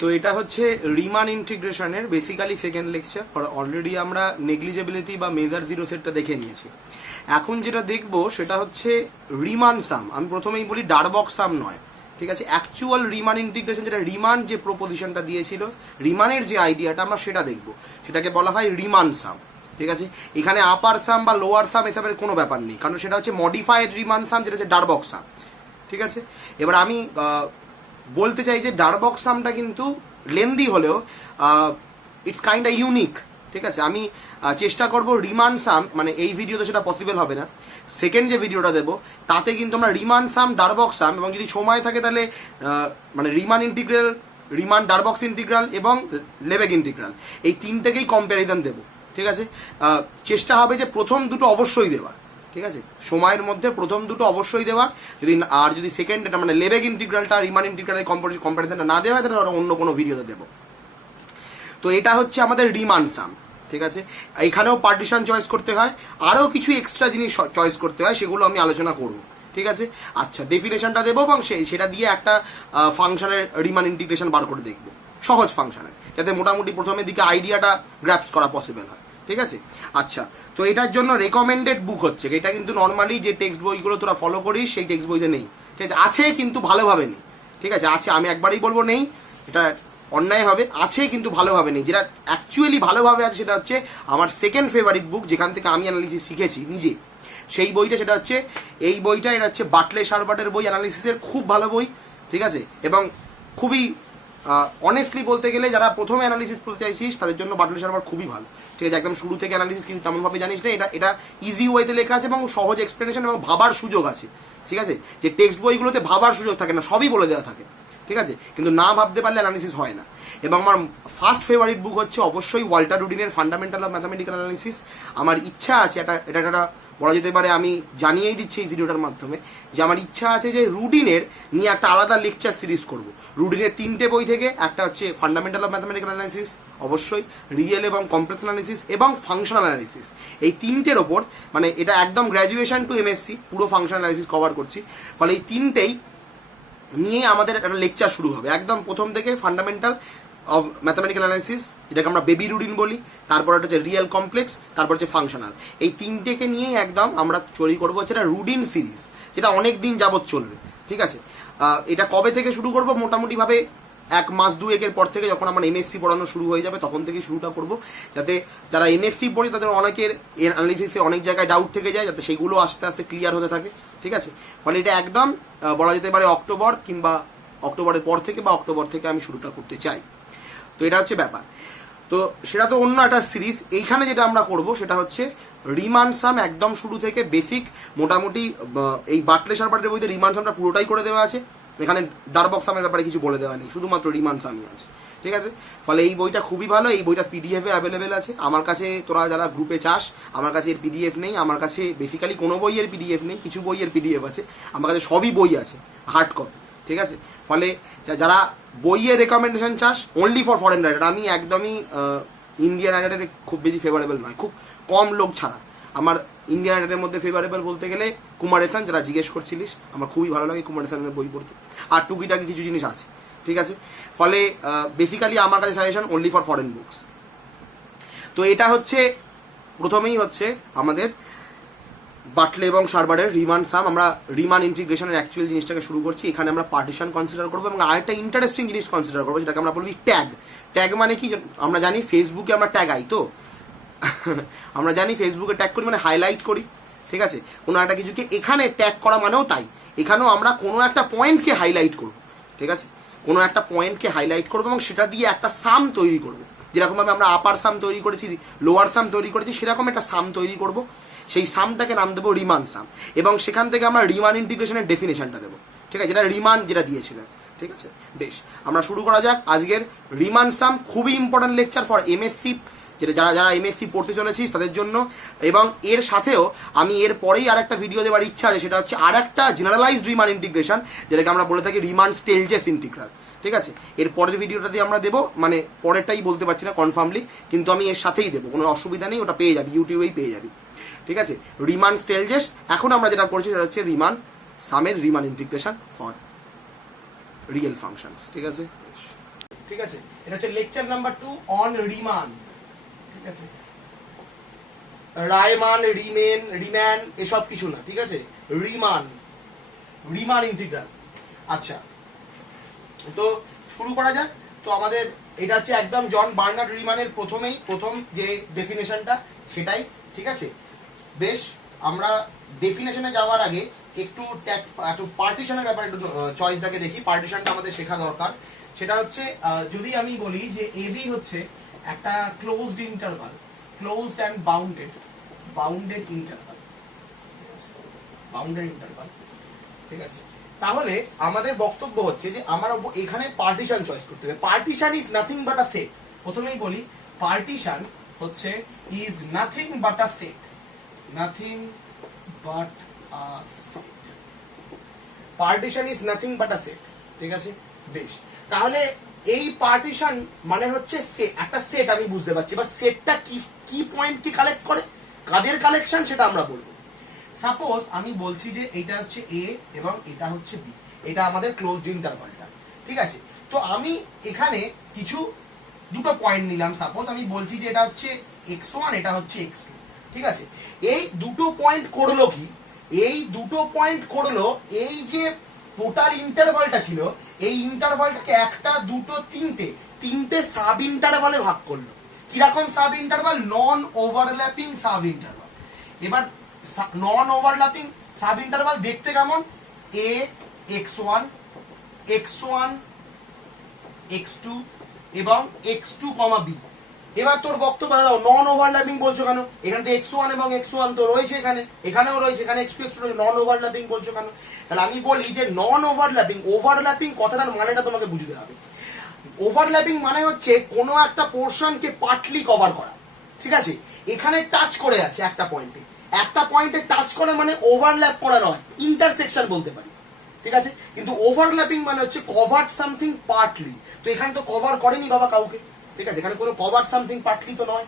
তো এটা হচ্ছে রিমান ইন্টিগ্রেশনের বেসিক্যালি সেকেন্ড লেকচার। অলরেডি আমরা নেগলিজেবিলিটি বা মেজার জিরো সেটটা দেখে নিয়েছি। এখন যেটা দেখব সেটা হচ্ছে রিমান সাম। আমি প্রথমেই বলি ডারবক সাম নয়, ঠিক আছে। অ্যাকচুয়াল রিমান ইন্টিগ্রেশন, যেটা রিমান যে প্রপোজিশনটা দিয়েছিল, রিমানের যে আইডিয়াটা, আমরা সেটা দেখব। সেটাকে বলা হয় রিমান সাম, ঠিক আছে। এখানে আপার সাম বা লোয়ার সাম এসবের কোনো ব্যাপার নেই, কারণ সেটা হচ্ছে মডিফাইড রিমান সাম, যেটা হচ্ছে ডারবক সাম, ঠিক আছে। এবার আমি বলতে চাই যে ডারবক সামটা কিন্তু লেন্দি হলেও ইটস কাইন্ড আ ইউনিক, ঠিক আছে। আমি চেষ্টা করব রিমান সাম, মানে এই ভিডিওতে সেটা পসিবল হবে না, সেকেন্ড যে ভিডিওটা দেবো তাতে কিন্তু আমরা রিমান সাম, ডারবক সাম এবং যদি সময় থাকে তাহলে মানে রিমান ইন্টিগ্রাল, রিমান ডারবক্স ইন্টিগ্রাল এবং লেবেক ইন্টিগ্রাল, এই তিনটেকেই কম্প্যারিজন দেবো, ঠিক আছে। চেষ্টা হবে যে প্রথম দুটো অবশ্যই দেওয়ার, ঠিক আছে, সময়ের মধ্যে প্রথম দুটো অবশ্যই দেওয়ার। যদি সেকেন্ড এটা মানে লেবেক ইন্টিগ্রালটা রিমান ইন্টিগ্রালের কম্প্যারিজনটা না দেওয়া হয় তাহলে অন্য কোনো ভিডিওতে দেবো। তো এটা হচ্ছে আমাদের রিমান সাম, ঠিক আছে। এখানেও পার্টিশন চয়েস করতে হয়, আরও কিছু এক্সট্রা জিনিস চয়েস করতে হয়, সেগুলো আমি আলোচনা করব, ঠিক আছে। আচ্ছা, ডেফিনেশনটা দেবো এবং সেটা দিয়ে একটা ফাংশনের রিমান ইন্টিগ্রেশন বার করে দেখব, সহজ ফাংশনের, যাতে মোটামুটি প্রথমের দিকে আইডিয়াটা গ্র্যাপস করা পসিবল হয়, ঠিক আছে। আচ্ছা, তো এটার জন্য রেকমেন্ডেড বুক হচ্ছে, এটা কিন্তু নর্মালি যে টেক্সট বইগুলো তোরা ফলো করিস সেই টেক্সট বইতে নেই, ঠিক আছে। আছে কিন্তু ভালোভাবে নেই, ঠিক আছে। আছে, আমি একবারই বলবো নেই, এটা অন্যায় হবে, আছে কিন্তু ভালোভাবে নেই। যেটা অ্যাকচুয়ালি ভালোভাবে আছে সেটা হচ্ছে আমার সেকেন্ড ফেভারিট বুক, যেখান থেকে আমি অ্যানালিসিস শিখেছি নিজে, সেই বইটা, সেটা হচ্ছে এই বইটা। এটা হচ্ছে বাটলে শারবাটের বই, অ্যানালিসিসের খুব ভালো বই, ঠিক আছে। এবং খুবই অনেস্টলি বলতে গেলে যারা প্রথমে অ্যানালিসিস করতে চাইছিস তাদের জন্য বাটলে শারবাট খুবই ভালো, ঠিক আছে। একদম শুরু থেকে অ্যানালিসিস কিন্তু তেমনভাবে জানিস না, এটা ইজি ওয়েতে লেখা আছে এবং সহজ এক্সপ্লেনেশন এবং ভাবার সুযোগ আছে, ঠিক আছে। যে টেক্সট বইগুলোতে ভাবার সুযোগ থাকে না, সবই বলে দেওয়া থাকে, ঠিক আছে, কিন্তু না ভাবতে পারলে অ্যানালিসিস হয় না। এবং আমার ফার্স্ট ফেভারিট বুক হচ্ছে অবশ্যই ওয়াল্টার রুডিনের ফান্ডামেন্টাল অফ ম্যাথামেটিক্যাল অ্যানালিসিস। আমার ইচ্ছা আছে, এটা একটা বলা যেতে পারে, আমি জানিয়েই দিচ্ছি এই ভিডিওটার মাধ্যমে, যে আমার ইচ্ছা আছে যে রুডিনের নিয়ে একটা আলাদা লেকচার সিরিজ করব। রুডিনের 3টে বই থেকে, একটা হচ্ছে ফান্ডামেন্টাল অফ ম্যাথামেটিক্যাল অ্যানালিসিস, অবশ্যই রিয়েল এবং কমপ্লেক্স অ্যানালিসিস এবং ফাংশনাল অ্যানালিসিস, এই 3টের ওপর, মানে এটা একদম গ্র্যাজুয়েশন টু এমএসসি পুরো ফাংশনাল অ্যানালিসিস কভার করছি। ফলে এই 3টেই নিয়ে আমাদের একটা লেকচার শুরু হবে, একদম প্রথম থেকে ফান্ডামেন্টাল অফ ম্যাথামেটিক্যাল অ্যানালিসিস, যেটাকে আমরা বেবি রুডিন বলি, তারপর একটা হচ্ছে রিয়েল কমপ্লেক্স, তারপর হচ্ছে ফাংশনাল। এই 3টেকে নিয়েই একদম আমরা তৈরি করবো হচ্ছে একটা রুডিন সিরিজ, যেটা অনেক দিন যাবৎ চলবে, ঠিক আছে। এটা কবে থেকে শুরু করবো? মোটামুটিভাবে 1 মাস 2-এর পর থেকে, যখন আমার এমএসসি পড়ানো শুরু হয়ে যাবে তখন থেকেই শুরুটা করবো, যাতে যারা এমএসসি পড়ে তাদের অনেকের অ্যানালিসিসে অনেক জায়গায় ডাউট থেকে যায়, যাতে সেগুলো আস্তে আস্তে ক্লিয়ার হতে থাকে, ঠিক আছে। ফলে এটা একদম বলা যেতে পারে অক্টোবর কিংবা অক্টোবরের পর থেকে বা অক্টোবর থেকে আমি শুরুটা করতে চাই। তো এটা হচ্ছে ব্যাপার। তো সেটা তো অন্য একটা সিরিজ। এইখানে যেটা আমরা করব সেটা হচ্ছে রিমান সাম, একদম শুরু থেকে বেসিক। মোটামুটি এই বাটলে শারবাটের বইতে রিমান সামটা পুরোটাই করে দেওয়া আছে, এখানে ডারবক সামের ব্যাপারে কিছু বলে দেওয়া নেই, শুধুমাত্র রিমান সামই আছে, ঠিক আছে। ফলে এই বইটা খুবই ভালো, এই বইটা পিডিএফে অ্যাভেলেবেল আছে আমার কাছে। তোরা যারা গ্রুপে চাস, আমার কাছে এর পিডিএফ নেই, আমার কাছে বেসিক্যালি কোনো বইয়ের পিডিএফ নেই, কিছু বইয়ের পিডিএফ আছে, আমার কাছে সবই বই আছে হার্ড কপি, ঠিক আছে। ফলে যারা বইয়ের রেকমেন্ডেশন চাস অনলি ফর ফরেন রাইটার, আমি একদমই ইন্ডিয়ান রাইটারের খুব বেশি ফেভারেবল নয়, খুব কম লোক ছাড়া। আমার ইন্ডিয়ান রাইটারের মধ্যে ফেভারেবল বলতে গেলে কুমার এসান, যারা জিজ্ঞেস করছিলিস, আমার খুবই ভালো লাগে কুমার এসানের বই পড়তে, আর টুকিটাকি কিছু জিনিস আছে, ঠিক আছে। ফলে বেসিক্যালি আমার কাছে suggestion only for foreign books. তো এটা হচ্ছে প্রথমেই হচ্ছে আমাদের বাটলে এবং শারবাটের রিমান সাম। আমরা রিমান ইন্টিগ্রেশনের অ্যাকচুয়াল জিনিসটাকে শুরু করছি। এখানে আমরা পার্টিশন কনসিডার করবো এবং আরেকটা ইন্টারেস্টিং জিনিস কনসিডার করবো, যেটাকে আমরা বলবি ট্যাগ। ট্যাগ মানে কি? আমরা জানি ফেসবুকে আমরা ট্যাগ আই, তো আমরা জানি ফেসবুকে ট্যাগ করি মানে হাইলাইট করি, ঠিক আছে, কোনো একটা কিছুকে। এখানে ট্যাগ করা মানেও তাই, এখানেও আমরা কোনো একটা পয়েন্টকে হাইলাইট করব, ঠিক আছে, কোনো একটা পয়েন্টকে হাইলাইট করবো এবং সেটা দিয়ে একটা সাম তৈরি করবো। যেরকমভাবে আমরা আপার সাম তৈরি করেছি, লোয়ার সাম তৈরি করেছি, সেরকম একটা সাম তৈরি করব। সেই সামটাকে নাম দেবো রিমান সাম, এবং সেখান থেকে আমরা রিমান ইন্টিগ্রেশনের ডেফিনেশনটা দেবো, ঠিক আছে, যেটা রিমান যেটা দিয়েছিলেন, ঠিক আছে। বেশ, আমরা শুরু করা যাক আজকের রিমান সাম। খুবই ইম্পর্ট্যান্ট লেকচার ফর এমএসসি, যেটা যারা এমএসসি পড়তে চলেছিস তাদের জন্য। এবং এর সাথেও আমি এর পরেই আর একটা ভিডিও দেওয়ার ইচ্ছা আছে, সেটা হচ্ছে আর একটা জেনারেলাইজড রিমান ইন্টিগ্রেশন, যেটাকে আমরা বলে থাকি রিমান স্টেলজেস ইন্টিগ্রাল, ঠিক আছে। এর পরের ভিডিওটাতে আমরা দেবো, মানে পরেরটাই বলতে পারছি না কনফার্মলি, কিন্তু আমি এর সাথেই দেবো, কোনো অসুবিধা নেই, ওটা পেয়ে যাবি, ইউটিউবেই পেয়ে যাবি, ঠিক আছে। রিমান স্টেলজেস। এখন আমরা যেটা করছি সেটা হচ্ছে রিমান সামের Riemann integration for real functions, ঠিক আছে। ঠিক আছে, এটা হচ্ছে লেকচার নাম্বার 2 অন রিমান, ঠিক আছে, রায়মান, রিম্যান এসব কিছু না, ঠিক আছে, রিমান ইন্টিগ্রাল। আচ্ছা, তো শুরু করা যাক। তো আমাদের এটা হচ্ছে একদম জন বার্নার্ড রিমানের প্রথম যে ডেফিনেশনটা সেটাই, ঠিক আছে। বেশ, আমরা ডেফিনেশনে যাওয়ার আগে একটু পার্টিশনের ব্যাপারে একটু চয়েসটাকে দেখি। পার্টিশনটা আমাদের শেখা দরকার। সেটা হচ্ছে যদি আমি বলি যে এবি হচ্ছে একটা closed interval, closed and bounded interval, ঠিক আছে, তাহলে আমাদের বক্তব্য হচ্ছে যে আমার এখানে পার্টিশন চয়েস করতে হবে। Partition is nothing but a set. প্রথমেই বলি পার্টিশন হচ্ছে is nothing but a set, nothing but a set, partition is nothing but a set, ঠিক আছে। বেশ, তাহলে এই পার্টিশন মানে হচ্ছে একটা সেট, আমি বুঝতে পারছি, বা সেটটা কি পয়েন্ট কি কালেক্ট করে, কাদের কালেকশন সেটা আমরা বলবো। সাপোজ আমি বলছি যে এটা হচ্ছে এ এবং এটা হচ্ছে বি, এটা আমাদের ক্লোজড ইন্টারভালটা, ঠিক আছে। তো আমি এখানে কিছু দুটো পয়েন্ট নিলাম। সাপোজ আমি বলছি যে এটা হচ্ছে x1, এটা হচ্ছে x2, ঠিক আছে। এই দুটো পয়েন্ট করলো কি, এই দুটো পয়েন্ট করলো এই যে টোটাল ইন্টারভালটা ছিল, এই ইন্টারভালটাকে একটা, দুটো, তিনটে সাব ইন্টারভালে ভাগ করলো। কিরকম sub interval? Non overlapping sub interval. এবার নন ওভারল্যাপিং সাব ইন্টারভাল দেখতে কেমন? এ x1, x1 x2 এবং x2, বি। এবার তোর বক্তব্য দাও, নন ওভারল্যাপিং বলছো কেন? এখানে তো x1 এবং x1 তো রয়েছে, এখানেও রয়েছে, এখানে x2 x2 নন ওভারল্যাপিং বলছো কেন? তাহলে আমি বলি যে নন ওভারল্যাপিং কথাটার মানেটা তোমাকে বুঝতে হবে। ওভারল্যাপিং মানে হচ্ছে কোনো একটা পোর্শনকে পার্টলি কভার করা, ঠিক আছে। এখানে টাচ করে আছে একটা পয়েন্টে টাচ করা মানে ওভারল্যাপ করা নয়, ইন্টারসেকশন বলতে পারি, ঠিক আছে। কিন্তু ওভারল্যাপিং মানে হচ্ছে কভার সামথিং পার্টলি। তো এখানে তো কভার করেনি বাবা কাউকে, ঠিক আছে, এখানে কোনো কভার সামথিং পার্টলি তো নয়,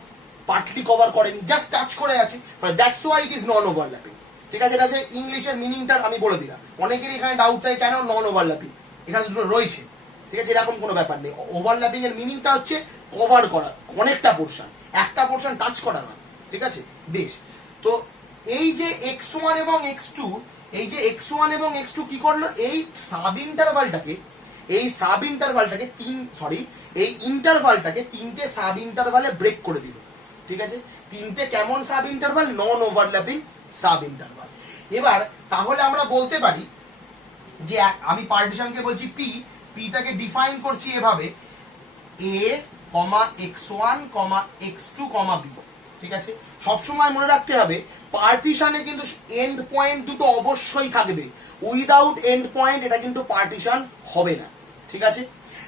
পার্টলি কভার করেনি, জাস্ট টাচ করে আছে, that's why it is non overlapping, ঠিক আছে। এটা হচ্ছে ইংলিশের মিনিংটা আমি বলে দিলাম। অনেকেরই এখানে ডাউট চাই কেন নন ওভারল্যাপিং, এখানে দুটো রয়েছে, ঠিক আছে, এরকম কোনো ব্যাপার নেই। ওভারল্যাপিং এর মিনিংটা হচ্ছে কভার করা অনেকটা পোর্শন, একটা পোর্শন টাচ করা নয়, ঠিক আছে। বেশ, তো এই যে x1 এবং x2, এই যে x1 এবং x2 কি করলো, এই সাব ইন্টারভালটাকে এই ইন্টারভালটাকে তিনটে সাব ইন্টারভালে ব্রেক করে দিল, ঠিক আছে। তিনটে কেমন sub interval? Non overlapping sub interval. এবার তাহলে আমরা বলতে পারি যে আমি পার্টিশনকে বলছি পিটাকে ডিফাইন করছি এভাবে, a, x1, x2, b, ঠিক আছে। সবসময় মনে রাখতে হবে পার্টিশনে কিন্তু এন্ড পয়েন্ট দুটো অবশ্যই থাকবে, উইদাউট এন্ড পয়েন্ট এটা কিন্তু পার্টিশন হবে না, ঠিক আছে।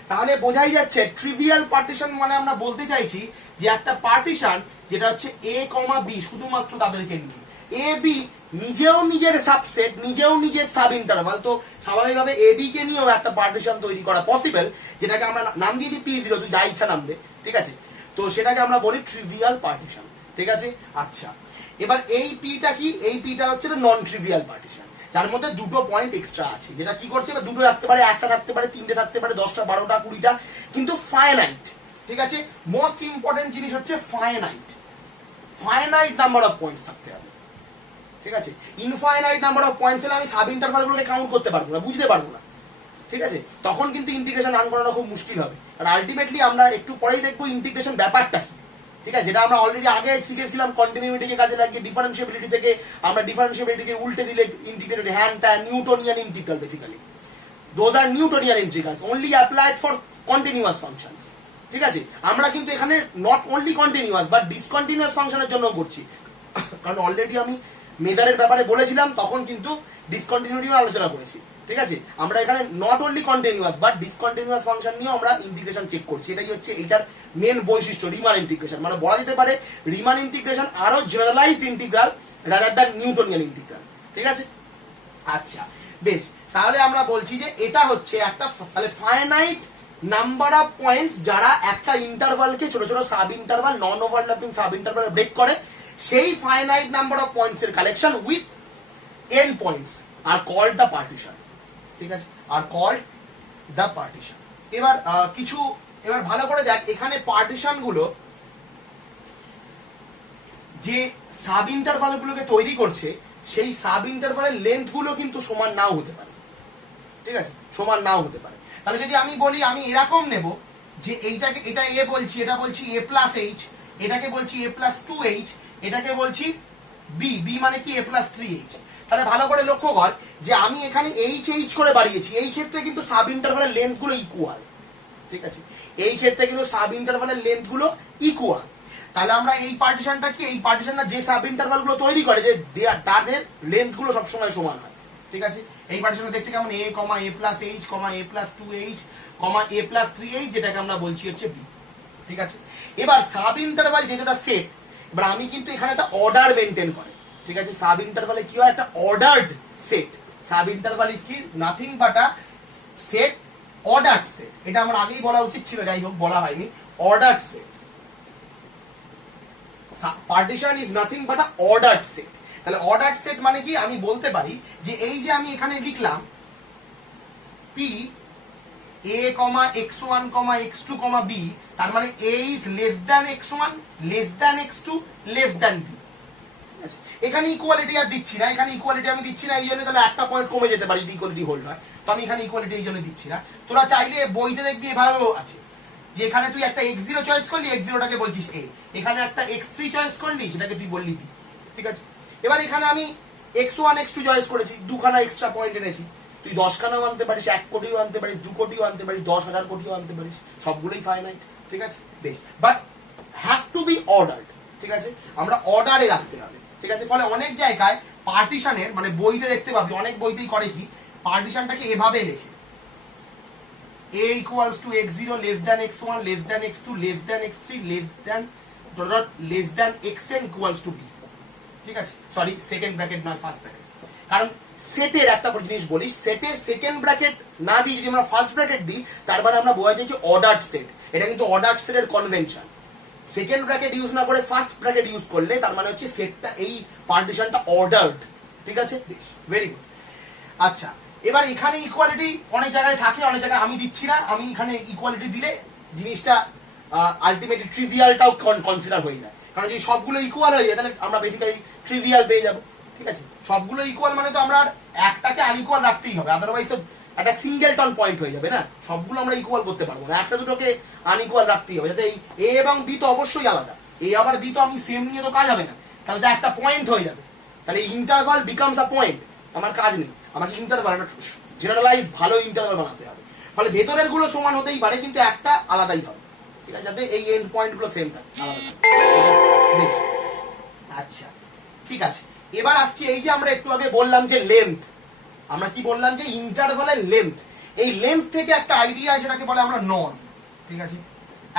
তাহলে বোঝাই যাচ্ছে ট্রিভিয়াল পার্টিশন মানে আমরা বলতে চাইছি যে একটা পার্টিশন যেটা হচ্ছে a, b, শুধুমাত্র তাদেরকে নিয়ে, a, b নিজেও নিজের সাবসেট, নিজেও নিজের সাব ইন্টারভাল, তো স্বাভাবিকভাবে a, b কে নিয়েও একটা পার্টিশন তৈরি করা পসিবল, যেটাকে আমরা নাম দিয়েছি P0, তুই যা ইচ্ছা নাম দে, ঠিক আছে। তো সেটাকে আমরা বলি ট্রিভিয়াল পার্টিশন, ঠিক আছে। আচ্ছা, এবার এই পিটা কি? এই পিটা হচ্ছে নন ট্রিভিয়াল পার্টিশন, যার মধ্যে দুটো পয়েন্ট এক্সট্রা আছে, যেটা কি করছে, দুটো থাকতে পারে, একটা থাকতে পারে, তিনটে থাকতে পারে, 10টা, 12টা, 20টা, কিন্তু ফাইনাইট, ঠিক আছে। মোস্ট ইম্পর্টেন্ট জিনিস হচ্ছে ফাইনাইট নাম্বার অফ পয়েন্টস থাকতে হবে, ঠিক আছে। ইনফাইনাইট নাম্বার অফ পয়েন্টস হলে আমি সাব ইন্টারভালগুলোকে কাউন্ট করতে পারবো না, বুঝতে পারবো না, ঠিক আছে। তখন কিন্তু ইন্টিগ্রেশন রান করানো খুব মুশকিল হবে। আর আলটিমেটলি আমরা একটু পরেই দেখবো ইন্টিগ্রেশন ব্যাপারটা কি, ঠিক আছে, যেটা আমরা অলরেডি আগে শিখেছিলাম। কন্টিনিউইটিকে কাজে লাগিয়ে ডিফারেন্সিয়াবিলিটি থেকে আমরা ডিফারেন্সিয়াবিলিটিকে উল্টে দিলে ইন্টিগ্রেটেড হ্যান্ডটা Newtonian integral, basically those are Newtonian integrals only applied for continuous functions, ঠিক আছে। আমরা কিন্তু এখানে not only continuous but discontinuous ফাংশনের জন্য করছি, কারণ অলরেডি আমি মেজারের ব্যাপারে বলেছিলাম, তখন কিন্তু ডিসকন্টিনিউটিও আলোচনা করেছি, ঠিক আছে। আমরা এখানে not only continuous but discontinuous function নিয়ে আমরা ইন্টিগ্রেশন চেক করছি। এটাই হচ্ছে এটার মেন বৈশিষ্ট্য, রিমান ইন্টিগ্রেশন। মানে বলা যেতে পারে রিমান ইন্টিগ্রেশন আরো generalised integral rather than Newtonian integral, ঠিক আছে। আচ্ছা, বেশ, তাহলে আমরা বলছি যে এটা হচ্ছে একটা তাহলে ফাইনাইট নাম্বার অফ পয়েন্টস যারা একটা ইন্টারভালকে ছোট ছোট sub interval, non overlapping sub interval break করে, সেই ফাইনাইট নাম্বার অফ পয়েন্টস এর collection with n points are called the partition, ঠিক আছে, আর কল্ড দ্য পার্টিশন। এবার কিছু এবার ভালো করে দেখ, এখানে পার্টিশন গুলো যে সাব ইন্টারভাল গুলোকে তৈরি করছে, সেই সাব ইন্টারভালের লেন্থ গুলো কিন্তু সমান নাও হতে পারে, ঠিক আছে, সমান নাও হতে পারে। তাহলে যদি আমি বলি আমি এরকম নেব যে এইটাকে, এটা এ বলছি, এটা বলছি এ প্লাস এইচ, এটাকে বলছি এ প্লাস 2h, এটাকে বলছি বি, বি মানে কি এ প্লাস 3h। তাহলে ভালো করে লক্ষ্য কর যে আমি এখানে এইচ এইচ করে বাড়িয়েছি, এই ক্ষেত্রে কিন্তু সাব ইন্টারভালের লেন্থ গুলো ইকুয়াল, ঠিক আছে, এই ক্ষেত্রে কিন্তু সাব ইন্টারভালের লেন্থ গুলো ইকুয়াল। তাহলে আমরা এই পার্টিশনটা কি, এই পার্টিশনটা যে সাব ইন্টারভাল গুলো তৈরি করে যে তাদের লেন্থ গুলো সবসময় সমান হয়, ঠিক আছে। এই পার্টিশনটা দেখতে কেমন, এ কমা এ প্লাস এইচ কমা এ প্লাস 2h কমা এ প্লাস 3h, যেটাকে আমরা বলছি হচ্ছে বি, ঠিক আছে। এবার সাব ইন্টারভাল যেটা সেট, এবার আমি কিন্তু এখানে একটা অর্ডার মেনটেন করে, ঠিক আছে। সাব ইন্টারভালে কি হয়, একটা ordered set. Sub interval is কি, nothing but a set, ordered set. এটা আমার আগেই বলা উচিত ছিল, যাই হোক বলা হয়নি। Ordered set, partition is nothing but a ordered set. তাহলে অর্ডার্ড সেট মানে কি, আমি বলতে পারি যে এই যে আমি এখানে লিখলাম P a, x1, x2, b, তার মানে a is less than x1, less than x2, less than b, ঠিক আছে। এখানে ইকুয়ালিটি আর দিচ্ছি না, এখানে ইকুয়ালিটি আমি দিচ্ছি না এই জন্য, তাহলে একটা পয়েন্ট কমে যেতে পারে যদি ইকুয়ালিটি হোল্ড হয়, তো আমি এখানে ইকুয়ালিটি এই জন্য দিচ্ছি না। তোরা চাইলে বইতে দেখবি এভাবেও আছে যে এখানে তুই একটা x0 চয়েস করলি, x0টাকে বলছিস a, এখানে একটা x3 চয়েস করলি, সেটাকে তুই বললি b, ঠিক আছে। এবার এখানে আমি x1 x2 চয়েস করেছি, দুখানা এক্সট্রা পয়েন্ট এনেছি, তুই 10 খানাও আনতে পারিস, 1 কোটিও আনতে পারিস, 2 কোটিও আনতে পারিস, 10,000 কোটিও আনতে পারিস, সবগুলোই ফাইনাইট, ঠিক আছে। বেশ, but have to be ordered, ঠিক আছে, আমরা অর্ডারে রাখতে হবে, ঠিক আছে। ফলে অনেক জায়গায় পার্টিশনের, মানে বইতে দেখতে পাবি, অনেক বইতেই করে কি, পার্টিশনটাকে এভাবে লেখে, a equals to x0 less than x1 less than x2 less than x3 less than xn equals to b, ঠিক আছে। সরি, সেকেন্ড ব্র্যাকেট নয়, ফার্স্ট ব্র্যাকেট। কারণ সেটের একটা জিনিস বলি, সেটে সেকেন্ড ব্র্যাকেট না দিয়ে যদি আমরা ফার্স্ট ব্র্যাকেট দিই, তার মানে আমরা বোঝা যায় যে অর্ডার্ড সেট। এটা কিন্তু অর্ডার্ড সেটের কনভেনশন। সেকেন্ড ব্র্যাকেট ইউজ না করে ফার্স্ট ব্র্যাকেট ইউজ করলে তার মানে হচ্ছে সেটটা, এই পার্টিশনটা অর্ডার্ড, ঠিক আছে। Very good. আচ্ছা, এবার এখানে ইকুয়ালিটি অনেক জায়গায় থাকে, অনেক জায়গায় আমি দিচ্ছি না। আমি এখানে ইকুয়ালিটি দিলে জিনিসটা আলটিমেটলি ট্রিভিয়ালটাও কনসিডার হয়ে যায়, কারণ যদি সবগুলো ইকুয়াল হয়ে যায় তাহলে আমরা বেসিক্যালি ট্রিভিয়াল পেয়ে যাবো, ঠিক আছে। সবগুলো ইকুয়াল মানে তো আমরা একটাকে আনইকুয়াল রাখতেই হবে, আদারওয়াইজ তো একটা সিঙ্গেলটন পয়েন্ট হয়ে যাবে না। সবগুলো আমরা ইকুয়াল করতে পারবো না, একটা দুটোকে আনইকুয়াল রাখতেই হবে, যাতে এই এ এবং বি তো অবশ্যই আলাদা, এ আবার বি তো আমি সেম নিয়ে তো কাজ হবে না, তাহলে তো একটা পয়েন্ট হয়ে যাবে, তাহলে ইন্টারভাল বিকামস আ পয়েন্ট। আমার কাজ নেই, আমাকে ইন্টারভাল জেনারেলাইজ ভালো ইন্টারভাল বানাতে হবে। ফলে ভেতরের গুলো সমান হতেই পারে, কিন্তু একটা আলাদাই হবে, ঠিক আছে, যাতে এই এন্ড পয়েন্ট গুলো সেম থাকে, আলাদা থাকে। আচ্ছা, ঠিক আছে। এবার আসছি এই যে আমরা একটু আগে বললাম যে লেন্থ, আমরা কি বললাম যে ইন্টারভালের লেন্থ, এই লেন্থ থেকে একটা আইডিয়া, সেটাকে বলে আমরা নর্ম, ঠিক আছে।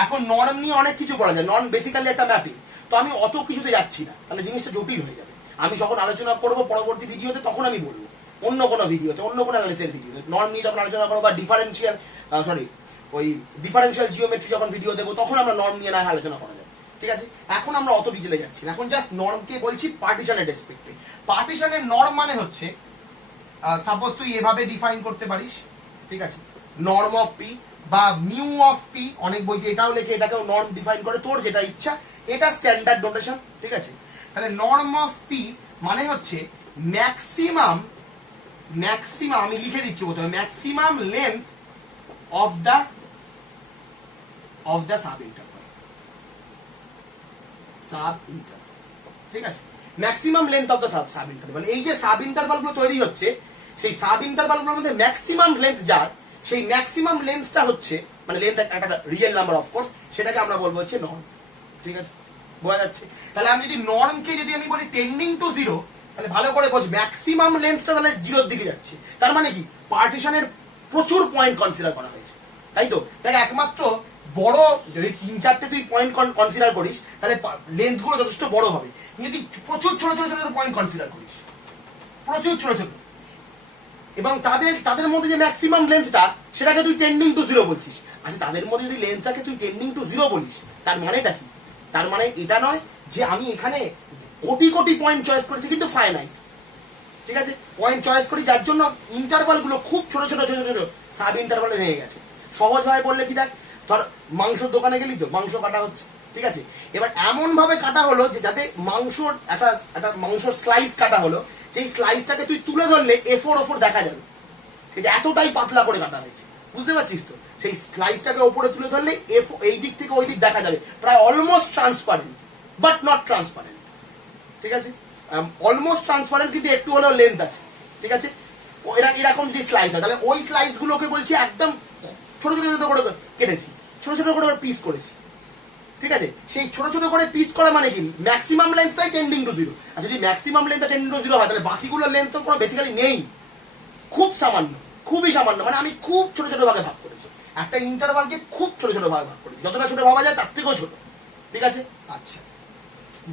এখন নর্ম নিয়ে অনেক কিছু করা যায়, নর্ম বেসিক্যালি একটা ম্যাপিং, তো আমি অত কিছুতে যাচ্ছি না, তাহলে জিনিসটা জটিল হয়ে যাবে। আমি যখন আলোচনা করবো পরবর্তী ভিডিওতে, তখন আমি বলবো, অন্য কোনো ভিডিওতে, অন্য কোনো অ্যানালিসিসের ভিডিওতে নর্ম নিয়ে যখন আলোচনা করবো, বা ডিফারেন্সিয়াল জিওমেট্রি যখন ভিডিও দেবো, তখন আমরা নর্ম নিয়ে না আলোচনা করা যাবে, ঠিক আছে। এখন আমরা অত ডিটেলে যাচ্ছি না, এখন জাস্ট নর্মকে বলছি পার্টিশনের রেসপেক্টে। পার্টিশনের নর্ম মানে হচ্ছে, সাপোজ তুই এভাবে ডিফাইন করতে পারিস, ঠিক আছে, নর্ম অফ পি বা মিউ অফ পি, অনেক বইতে এটাও লেখে, এটাকেও নর্ম ডিফাইন করে, তোর যেটা ইচ্ছা, এটা স্ট্যান্ডার্ড নোটেশন, ঠিক আছে। তাহলে নর্ম অফ পি মানে হচ্ছে ম্যাক্সিমাম, আমি লিখে দিচ্ছি প্রথমে, maximum length of the sub interval, ঠিক আছে, maximum length of the sub interval. এই যে সাব ইন্টারভাল গুলো তৈরি হচ্ছে, সেই সাব ইন্টারভাল গুলোর মধ্যে ম্যাক্সিমাম লেন্থ যার, সেই ম্যাক্সিমাম লেন্থটা হচ্ছে, মানে লেন্থ একটা রিয়েল নাম্বার অফ কোর্স, সেটাকে আমরা বলবো হচ্ছে নর্ম, ঠিক আছে, বোঝা যাচ্ছে। তাহলে আমি যদি নর্মকে যদি আমি বলি টেন্ডিং টু জিরো, তাহলে ভালো করে বোঝ, ম্যাক্সিমাম লেন্থটা তাহলে জিরোর দিকে যাচ্ছে, তার মানে কি পার্টিশনের প্রচুর পয়েন্ট কনসিডার করা হয়েছে, তাই তো। দেখ, একমাত্র বড় যদি 3-4টে তুই পয়েন্ট কনসিডার করিস, তাহলে লেন্থ গুলো যথেষ্ট বড় হবে। যদি প্রচুর ছোট ছোট ছোট পয়েন্ট কনসিডার করিস, প্রচুর ছোট ছোট, এবং তাদের মধ্যে যে ম্যাক্সিমাম লেন্থটা, সেটাকে তুই টেন্ডিং টু জিরো বলছিস। আচ্ছা, তাদের মধ্যে যদি লেন্থটাকে তুই টেন্ডিং টু জিরো বলিস, তার মানেটা কি? তার মানে এটা নয় যে আমি এখানে কোটি কোটি পয়েন্ট চয়েস করেছি, কিন্তু ফাইনাইট, ঠিক আছে, পয়েন্ট চয়েস করি, যার জন্য ইন্টারভাল গুলো খুব ছোট ছোট ছোট ছোট সাব ইন্টারভালে ভেঙে গেছে। সহজভাবে বললে কি, দেখ, ধর মাংসর দোকানে গেলি তো, মাংস কাটা হচ্ছে, ঠিক আছে, এবার এমন ভাবে কাটা হলো যে যাতে মাংসর একটা মাংসর স্লাইস কাটা হলো, যেই স্লাইসটাকে তুই তুলে ধরলে এফোর ওফোর দেখা যাবে, এই যে এতটাই পাতলা করে কাটা হয়েছে, বুঝতে পারছিস তো? সেই স্লাইসটাকে ওপরে তুলে ধরলে এই দিক থেকে ওই দিক দেখা যাবে, প্রায় almost transparent but not transparent, ঠিক আছে, অলমোস্ট ট্রান্সপারেন্ট কিন্তু একটু হলেও লেন্থ আছে, ঠিক আছে। এরকম যদি স্লাইস হয় তাহলে ওই স্লাইস গুলোকে বলছি একদম ছোট ছোট ছোট করে কেটেছি, ছোট ছোট করে পিস করেছি, ঠিক আছে। সেই ছোট ছোট করে পিস করা মানে কি ম্যাক্সিমাম লেন্থটাই টেন্ডিং টু জিরো। আর যদি ম্যাক্সিমাম লেন্থটা টেন্ডিং টু জিরো হয় তাহলে বাকিগুলোর লেন্থ তো কোনো বেসিক্যালি নেই, খুব সামান্য, খুবই সামান্য, মানে আমি খুব ছোট ছোট ভাগে ভাগ করেছি, একটা ইন্টারভালকে খুব ছোট ছোট ভাগে ভাগ করেছি, যতটা ছোট ভাবা যায় তার থেকেও ছোট, ঠিক আছে। আচ্ছা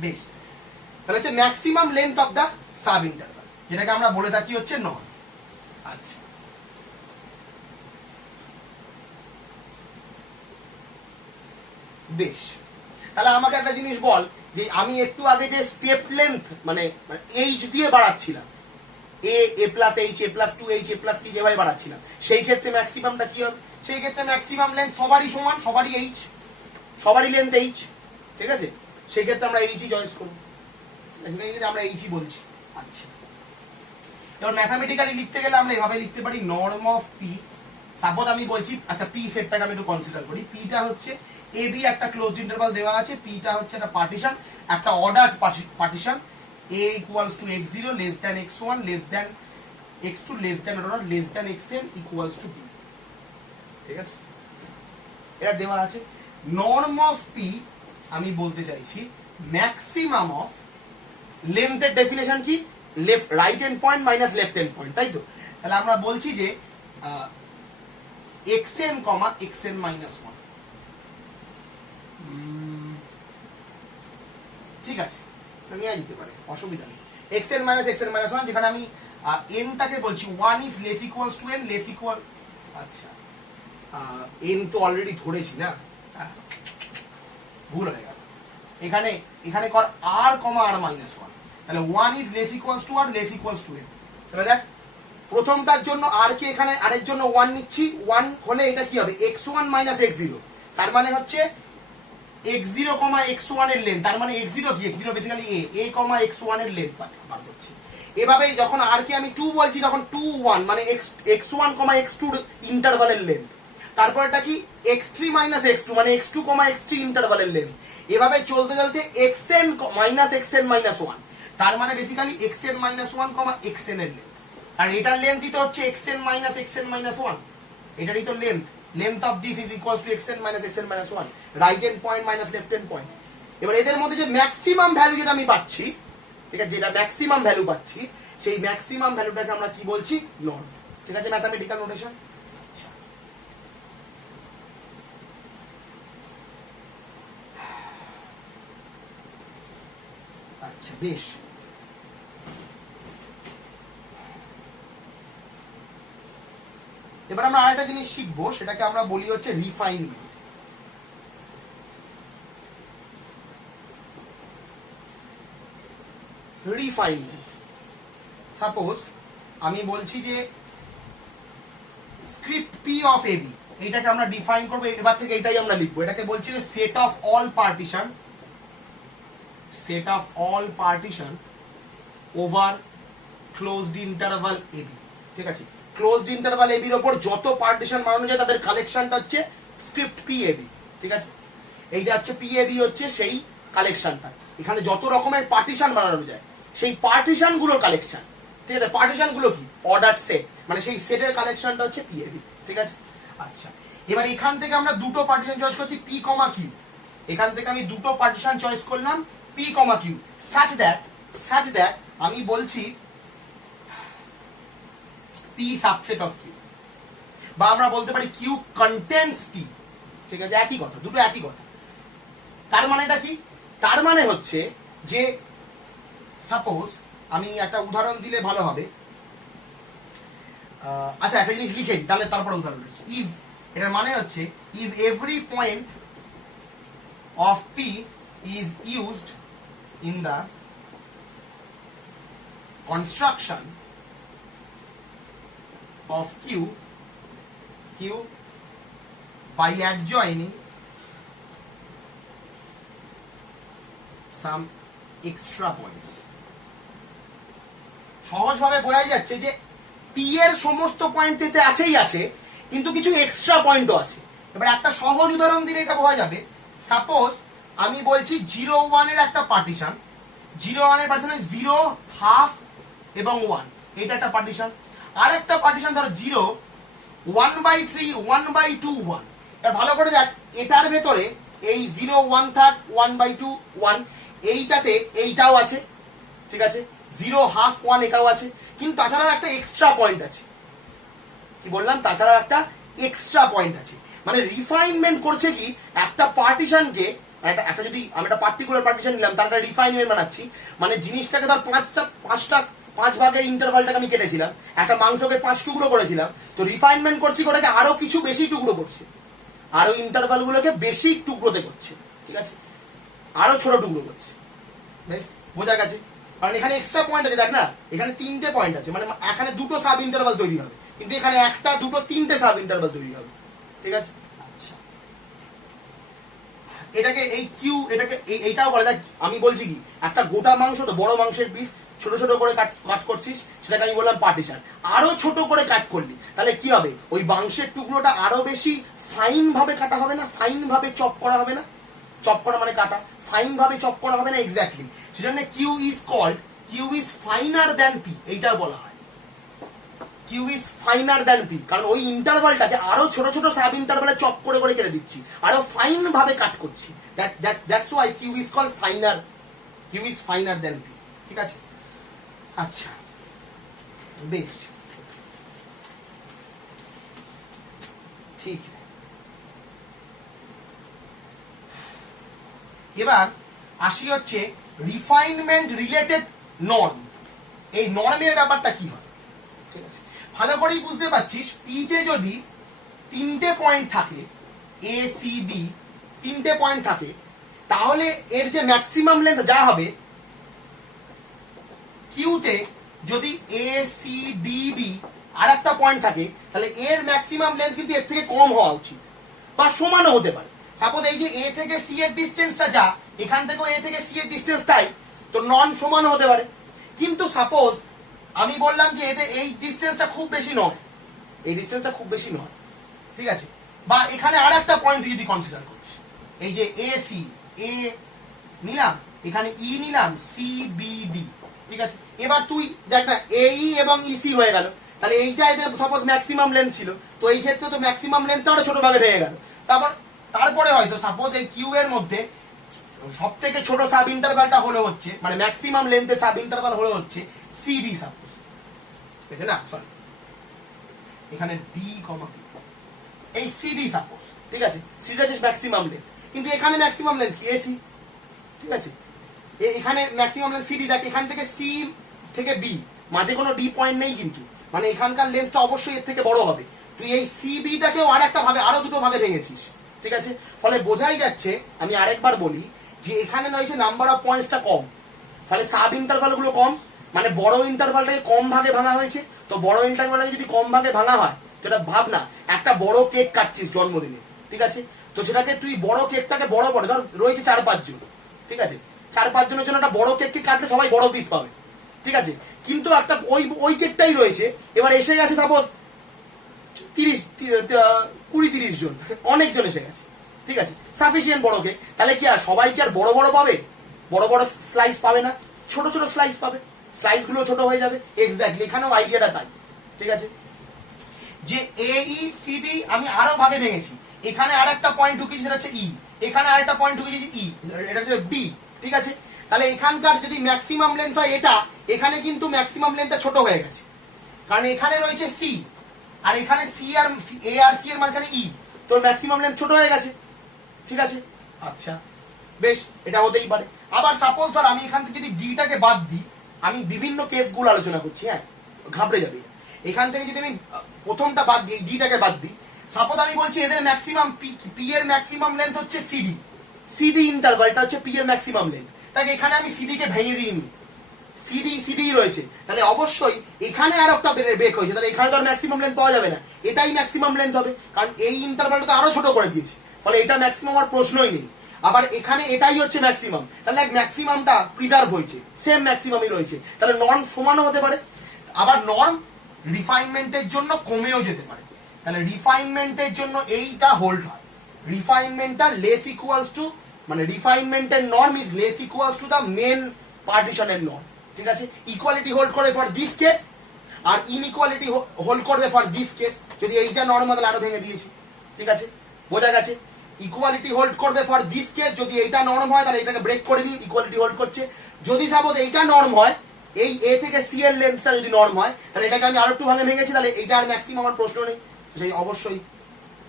বেশ, তাহলে হচ্ছে maximum length of the sub interval, যেটাকে আমরা বলে থাকি হচ্ছে নর্ম। আচ্ছা বেশ, তাহলে আমাকে একটা জিনিস বল যে আমি একটু আগে যে স্টেপ লেন্থ মানে এইচ দিয়ে বাড়াচ্ছিলাম, এ প্লাস এইচ, এ প্লাস টু এইচ, এ প্লাস থ্রি যেভাবে বাড়াচ্ছিলাম, সেই ক্ষেত্রে ম্যাক্সিমামটা কি হবে? সেই ক্ষেত্রে ম্যাক্সিমাম লেন্থ সবারই সমান, সবারই এইচ, সবারই লেন্থ এইচ, ঠিক আছে। সেই ক্ষেত্রে আমরা এইচই চয়েস করবো, আমরা এইচই বলছি। আচ্ছা এবার ম্যাথামেটিক্যালি লিখতে গেলে আমরা এভাবে লিখতে পারি নর্ম অফ পি। সাপোজ আমি বলছি, আচ্ছা পি সেটটাকে আমি একটু কনসিডার করি, পিটা হচ্ছে এ বি একটা ক্লোজড ইন্টারভাল দেওয়া আছে, পিটা হচ্ছে একটা পার্টিশন, একটা অর্ডারড partition, a equals to x0 less than x1 less than x2 less than or less than xn equals to b, ঠিক আছে, এটা দেওয়া আছে। নর্ম অফ পি আমি বলতে চাইছি ম্যাক্সিমাম অফ লেন্থের ডেফিনেশন কি? Left right hand point minus left hand point, তাই তো? তাহলে আমরা বলছি যে xn xn minus 1, ঠিক আছে, নেওয়া যেতে পারে, অসুবিধা নেই। xn minus 1, যেখানে আমি n টাকে বলছি 1 is less equals to n less equal, আচ্ছা n তো অলরেডি ধরেছি না, ভুল হয়ে গেল, এখানে কর r, r minus 1, তাহলে 1 is less equals to r less equals to n। তাহলে দেখ প্রথমটার জন্য r কে এখানে r এর জন্য 1 নিচ্ছি, 1 হলে এটা কি হবে x1 minus x0, তার মানে হচ্ছে x0, x1 এর লেন্থ, তার মানে x0 কি? x0 বেসিক্যালি a, x1 এর লেন্থ বার করছি। এভাবে যখন r কে আমি 2 বলছি তখন 2 1 মানে x1, x2 ইন্টারভালের লেন্থ, তারপর এটা কি x3 x2 মানে x2, x3 ইন্টারভালের লেন্থ, এভাবে চলতে চলতে xn xn 1, তার মানে বেসিক্যালি xn 1, xn এর লেন্থ, আর এটার লেন্থই তো হচ্ছে xn xn 1, এটারই তো length, length of this is equals to xn xn 1, right hand point minus left hand point। এবার এদের মধ্যে যে ম্যাক্সিমাম ভ্যালু যেটা আমি পাচ্ছি, ঠিক আছে, যেটা ম্যাক্সিমাম ভ্যালু পাচ্ছি, সেই ম্যাক্সিমাম ভ্যালুটাকে আমরা কি বলছি? নর্ম, ঠিক আছে, ম্যাথমেটিক্যাল নোটেশন। আচ্ছা বেশ, এবার আমরা আরেকটা জিনিস শিখবো, সেটাকে আমরা বলি হচ্ছে রিফাইনমেন্ট। রিফাইনমেন্ট, সাপোজ আমি বলছি যে script P of A B, এইটাকে আমরা ডিফাইন করবো, এবার থেকে এটাই আমরা লিখবো, এটাকে বলছি যে set of all partition, set of all partition over closed interval A B, ঠিক আছে। ক্লোজড ইন্টারভাল এ বির ওপর যত পার্টিশন বানানো যায় তাদের কালেকশনটা হচ্ছে স্ক্রিপ্ট পি এ বি, ঠিক আছে। এইটা হচ্ছে পি এ বি হচ্ছে সেই কালেকশনটা, এখানে যত রকমের পার্টিশন বানানো যায় সেই পার্টিশন গুলোর কালেকশন, ঠিক আছে। পার্টিশন গুলো কি? অর্ডার সেট, মানে সেই সেটের কালেকশনটা হচ্ছে পি এ বি, ঠিক আছে। আচ্ছা এবার এখান থেকে আমরা দুটো পার্টিশন চয়েস করছি পি কমা কিউ, এখান থেকে আমি দুটো পার্টিশন চয়েস করলাম P comma Q, such that আমি বলছি পি সাবসেট অফ কিউ, বা আমরা বলতে পারি কিউ কন্টেন্টস পি, ঠিক আছে, একই কথা, দুটো একই কথা। তার মানেটা কি? তার মানে হচ্ছে যে সাপোজ আমি একটা উদাহরণ দিলে ভালো হবে, আচ্ছা একটা জিনিস লিখে দিই তাহলে তারপরে উদাহরণ দিচ্ছি। ইফ, এটার মানে হচ্ছে if every point of P is used in the construction of Q by adjoining some extra points. সহজভাবে বোঝাই যাচ্ছে যে পি এর সমস্ত পয়েন্ট এতে আছেই আছে, কিন্তু কিছু এক্সট্রা পয়েন্টও আছে। এবার একটা সহজ উদাহরণ দিলে এটা বোঝা যাবে। সাপোজ আমি বলছি 0 1 এর একটা পার্টিশন, 0 1 এর পার্টিশনে 0 হাফ এবং 1, এটা একটা পার্টিশন। আর একটা পার্টিশন ধরো 0 1/3 1/2 1। এবার ভালো করে দেখ, এটার ভেতরে এই 0 1/3 1/2 1, এইটাতে এইটাও আছে, ঠিক আছে, 0 হাফ 1 এটাও আছে, কিন্তু তাছাড়াও একটা এক্সট্রা পয়েন্ট আছে। কি বললাম? তাছাড়াও একটা এক্সট্রা পয়েন্ট আছে। মানে রিফাইনমেন্ট করছে কি, একটা পার্টিশনকে, একটা যদি আমি একটা পার্টিকুলার পার্টিশন নিলাম, তার একটা রিফাইনমেন্ট বানাচ্ছি। মানে জিনিসটাকে ধর 5 ভাগে ইন্টারভালটাকে আমি কেটেছিলাম, একটা মাংসকে 5 টুকরো করেছিলাম, তো রিফাইনমেন্ট করছি ওটাকে আরো কিছু বেশি টুকরো করছে, আরো ইন্টারভালগুলোকে বেশি টুকরোতে করছে, ঠিক আছে, আরো ছোট টুকরো করছে। বেশ বোঝা গেছে? কারণ এখানে এক্সট্রা পয়েন্ট আছে, দেখ না, এখানে 3টে পয়েন্ট আছে, মানে এখানে 2টো সাব ইন্টারভাল তৈরি হবে, কিন্তু এখানে 1টা 2টো 3টে সাব ইন্টারভাল তৈরি হবে, ঠিক আছে। আচ্ছা, এটাকে এই কিউ, এটাকে এইটাও বলে। দেখ আমি বলছি কি, একটা গোটা মাংস, তো বড় মাংসের পিস ছোট ছোট করে কাট করছিস, সেটাকে আমি বললাম পার্টিশন। আরো ছোট করে কাট করলি, তাহলে কি হবে, ওই মাংসের টুকরোটা আরো বেশি ফাইন ভাবে কাটা হবে না, ফাইন ভাবে চপ করা হবে না, চপ করা মানে কাটা, ফাইন ভাবে চপ করা হবে না, এক্স্যাক্টলি। সেজন্য Q is called, Q is finer than P, এইটা বলা হয় Q is finer than P, কারণ ওই ইন্টারভালটাকে আরো ছোট ছোট সাব ইন্টারভালে চপ করে করে কেটে দিচ্ছি, আরো ফাইন ভাবে কাট করছি। That's why Q is called finer, Q is finer than P, ঠিক আছে। আচ্ছা বেশ, ঠিক। এবার আসি হচ্ছে রিফাইনমেন্ট রিলেটেড নর্ম। এই নর্মের ব্যাপারটা কি হয়, ঠিক আছে, ভালো করেই বুঝতে পারছিস। পিতে যদি 3টে পয়েন্ট থাকে, এ সি বি 3টে পয়েন্ট থাকে, তাহলে এর যে ম্যাক্সিমাম লেন্থ যা হবে, কিউতে যদি এ সি ডি বি আর একটা পয়েন্ট থাকে, তাহলে এর ম্যাক্সিমাম লেন্থ কিন্তু এর থেকে কম হওয়া উচিত, বা সমানও হতে পারে। সাপোজ এই যে এ থেকে সি এর ডিস্টেন্সটা যা, এখান থেকেও এ থেকে সি এর ডিস্টেন্স তাই, তো নন সমান হতে পারে। কিন্তু সাপোজ আমি বললাম যে এতে এই ডিস্টেন্সটা খুব বেশি নয়, এই ডিস্টেন্সটা খুব বেশি নয়, ঠিক আছে, বা এখানে আর একটা পয়েন্ট যদি কনসিডার করিস, এই যে এ সি, এ নিলাম, এখানে ই নিলাম, সি বি ডি, ঠিক আছে। এবার তুই দেখ না, এই এবং ইসি হয়ে গেল, তাহলে এইটা এদের সাপোজ ম্যাক্সিমাম লেন্থ ছিল, তো এই ক্ষেত্রে তো ম্যাক্সিমাম লেন্থটা আরো ছোট ভাগে ভেঙে গেল। তারপরে হয়তো সাপোজ এই কিউ এর মধ্যে সব থেকে ছোট সাব ইন্টারভালটা হলো হচ্ছে, মানে ম্যাক্সিমাম লেন্থের সাব ইন্টারভাল হলো হচ্ছে সিডি, সাপোজ, ঠিক আছে না, সরি এখানে ডি কমা এই সিডি সাপোজ, ঠিক আছে, সিডি হচ্ছে ম্যাক্সিমাম লেন্থ, কিন্তু এখানে ম্যাক্সিমাম লেন্থ কি এসি, ঠিক আছে, এখানে ম্যাক্সিমাম লেন্থ সিডি। দেখ এখান থেকে সি থেকে বি মাঝে কোনো ডি পয়েন্ট নেই, কিন্তু মানে এখানকার লেন্থটা অবশ্যই এর থেকে বড় হবে। তুই এই সি বিটাকেও আর একটা ভাবে, আরো দুটো ভাগে ভেঙেছিস, ঠিক আছে। ফলে বোঝাই যাচ্ছে, আমি আরেকবার বলি, যে এখানে নয় নাম্বার অফ পয়েন্টসটা কম, ফলে সাব ইন্টারভাল গুলো কম, মানে বড় ইন্টারভালটাকে কম ভাগে ভাঙা হয়েছে। তো বড় ইন্টারভালটাকে যদি কম ভাগে ভাঙা হয়, যেটা ভাব না, একটা বড় কেক কাটছিস জন্মদিনে, ঠিক আছে, তো সেটাকে তুই বড় কেকটাকে বড় বড় ধর রয়েছে 4-5 জন, ঠিক আছে, 4-5 জনের জন্য একটা বড় কেককে কাটলে সবাই বড় পিস পাবে, ঠিক আছে, কিন্তু একটা ওই কেকটাই রয়েছে, এবার এসে গেছে সাপোজ 20-30 জন, অনেকজন এসে গেছে, ঠিক আছে, সাফিসিয়েন্ট বড় কেক, তাহলে কি আর সবাই কি আর বড় বড় পাবে, বড় বড় স্লাইস পাবে না, ছোট ছোট স্লাইস পাবে, স্লাইস গুলো ছোট হয়ে যাবে। এক্স্যাক্টলি এখানেও আইডিয়াটা তাই, ঠিক আছে, যে এ ই সি ডি আমি আরো ভাগে ভেঙেছি, এখানে আরেকটা পয়েন্ট ঢুকিয়েছি, সেটা হচ্ছে ই, এখানে আরেকটা পয়েন্ট ঢুকিয়েছি ই, এটা হচ্ছে ডি, ঠিক আছে। তাহলে এখানকার যদি ম্যাক্সিমাম লেন্থ হয় এটা, এখানে কিন্তু ম্যাক্সিমাম লেন্থটা ছোট হয়ে গেছে, কারণ এখানে রয়েছে সি, আর এখানে সি আর এ আর সি এর মাঝখানে ই, তোর ম্যাক্সিমাম লেন্থ ছোট হয়ে গেছে, ঠিক আছে। আচ্ছা বেশ, এটা হতেই পারে। আবার সাপোজ ধর আমি এখান থেকে যদি ডিটাকে বাদ দিই, আমি বিভিন্ন কেসগুলো আলোচনা করছি, হ্যাঁ ঘাবড়ে যাবে। এখান থেকে যদি আমি প্রথমটা বাদ দিই, ডিটাকে বাদ দিই, সাপোজ আমি বলছি এদের ম্যাক্সিমাম পি এর ম্যাক্সিমাম লেন্থ হচ্ছে সিডি, সিডি ইন্টারভালটা হচ্ছে পি এর ম্যাক্সিমাম লেন্থ, তাকে এখানে আমি সিডি কে ভেঙে দিইনি, সিডি সিডি রয়েছে, তাহলে অবশ্যই এখানে আর একটা ব্রেক হয়েছে, তাহলে এখানে তো আর ম্যাক্সিমাম লেন্থ পাওয়া যাবে না, এটাই ম্যাক্সিমাম লেন্থ হবে, কারণ এই ইন্টারভালটা তো আরো ছোট করে দিয়েছে, ফলে এটা ম্যাক্সিমাম আর প্রশ্নই নেই। আবার এখানে এটাই হচ্ছে ম্যাক্সিমাম, তাহলে ম্যাক্সিমামটা প্রিজার্ভ হয়েছে, সেম ম্যাক্সিমামই রয়েছে, তাহলে নর্ম সমানও হতে পারে। আবার নর্ম রিফাইনমেন্টের জন্য কমেও যেতে পারে, তাহলে রিফাইনমেন্টের জন্য এইটা হোল্ড হয়, রিফাইনমেন্টটা লেস ইকুয়ালস টু, মানে রিফাইনমেন্টের norm is less equals to the main পার্টিশনের নর্ম, ঠিক আছে। ইকুয়ালিটি হোল্ড করে ফর দিস কেস, আর ইনইকুয়ালিটি হোল্ড করবে ফর দিস কেস। যদি এইটা নর্ম তাহলে আরো ভেঙে দিয়েছি, ঠিক আছে, বোঝা গেছে। ইকুয়ালিটি হোল্ড করবে ফর দিস কেস, যদি এইটা নর্ম হয় তাহলে এটাকে ব্রেক করে দিন, ইকুয়ালিটি হোল্ড করছে। যদি সাপোজ এইটা নর্ম হয়, এই এ থেকে সি এর লেন্থটা যদি নর্ম হয়, তাহলে এটাকে আমি আরো একটু ভাঙে ভেঙেছি, তাহলে এইটা আর ম্যাক্সিমাম আমার প্রশ্ন নেই, সেই অবশ্যই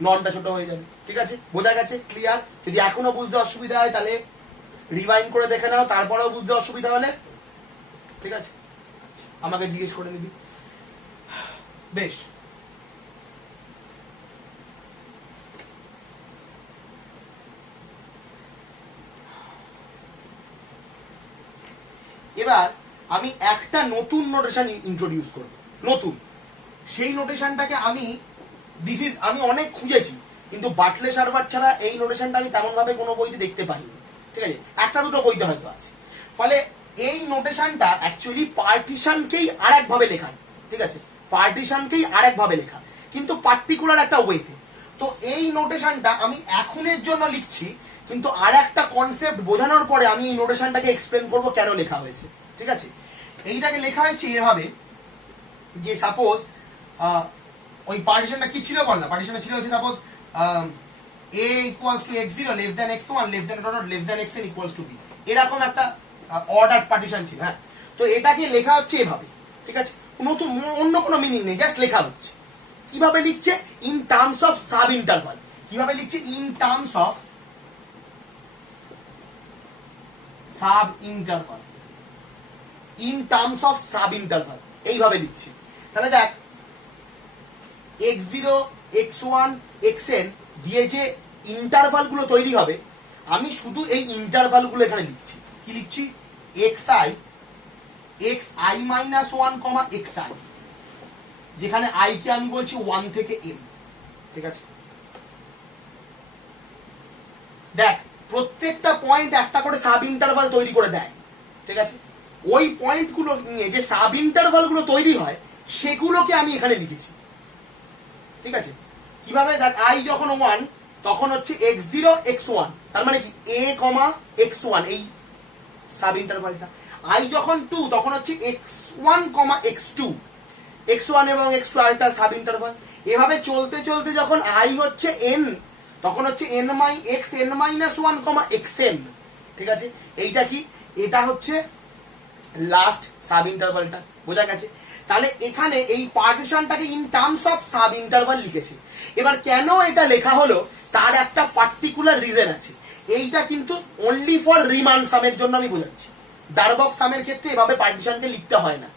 নর্মটা ছোট হয়ে যাবে, ঠিক আছে, বোঝা গেছে, ক্লিয়ার। যদি এখনো বুঝতে অসুবিধা হয় তাহলে রিভাইন্ড করে দেখে নাও, তারপরেও বুঝতে অসুবিধা হলে ঠিক আছে আমাকে জিজ্ঞেস করে নিবি। বেশ, এবার আমি একটা নতুন নোটেশন ইন্ট্রোডিউস করব, নতুন। সেই নোটেশনটাকে আমি আমি অনেক খুঁজেছি, কিন্তু বাটলে সার্ভার ছাড়া এই নোটেশনটা আমি তেমন ভাবে কোনো বইতে দেখতে পাইনি, ঠিক আছে, একটা দুটো বইতে হয়তো আছে। ফলে এই নোটেশনটা অ্যাকচুয়ালি পার্টিশনকেই আরেক ভাবে লেখা, ঠিক আছে, পার্টিশনকেই আরেক ভাবে লেখা, কিন্তু পার্টিকুলার একটা ওয়েতে। তো এই নোটেশনটা আমি এখনের জন্য লিখছি, কিন্তু আর একটা কনসেপ্ট বোঝানোর পরে আমি এই নোটেশনটাকে এক্সপ্লেন করব কেন লেখা হয়েছে, ঠিক আছে। এইটাকে লেখা হয়েছে এভাবে যে সাপোজ ওই পার্টিশনটা কি ছিল বল না, পার্টিশনটা ছিল হচ্ছে suppose a equals to x0 less than x1 less than dot less than xn equals to b, এরকম একটা অর্ডার পার্টিশন ছিল। হ্যাঁ, তো এটাকে লেখা হচ্ছে এভাবে, ঠিক আছে, নতুন অন্য কোনো মিনিং নেই, জাস্ট লেখা হচ্ছে। কিভাবে লিখছে? In terms of sub interval. কিভাবে লিখছে? In terms of sub interval, in terms of sub interval, এইভাবে লিখছে। তাহলে দেখ x0 x1 xn দিয়ে যে ইন্টারভাল গুলো তৈরি হবে, আমি শুধু এই ইন্টারভাল গুলো এখানে লিখছি। কি লিখছি? xi xi মাইনাস 1 কমা xi, যেখানে i কে আমি বলছি 1 থেকে m, ঠিক আছে। দেখ প্রত্যেকটা পয়েন্ট একটা করে সাব ইন্টারভাল তৈরি করে দেয়, ঠিক আছে। ওই পয়েন্ট গুলো নিয়ে যে সাব ইন্টারভাল গুলো তৈরি হয় সেগুলোকে আমি এখানে লিখেছি, ঠিক আছে। কিভাবে? দেখ i যখন 1 তখন হচ্ছে x0 x1, তার মানে কি a কমা x1 এই সাব ইন্টারভালটা। i যখন 2 তখন হচ্ছে x1 কমা x2, x1 এবং x2 আরেকটা সাব ইন্টারভাল। এভাবে চলতে চলতে যখন i হচ্ছে n তখন হচ্ছে xn মাইনাস 1 কমা xn, ঠিক আছে। এইটা কি? এটা হচ্ছে লাস্ট সাব ইন্টারভালটা, বোঝা গেছে। তাহলে এখানে এই পার্টিশনটাকে in terms of sub interval লিখেছে। এবার কেন এটা লেখা হলো তার একটা পার্টিকুলার রিজন আছে। এইটা কিন্তু অনলি ফর রিমান সামের জন্য আমি বোঝাচ্ছি, ডারবক সামের ক্ষেত্রে এভাবে পার্টিশনকে লিখতে হয় না।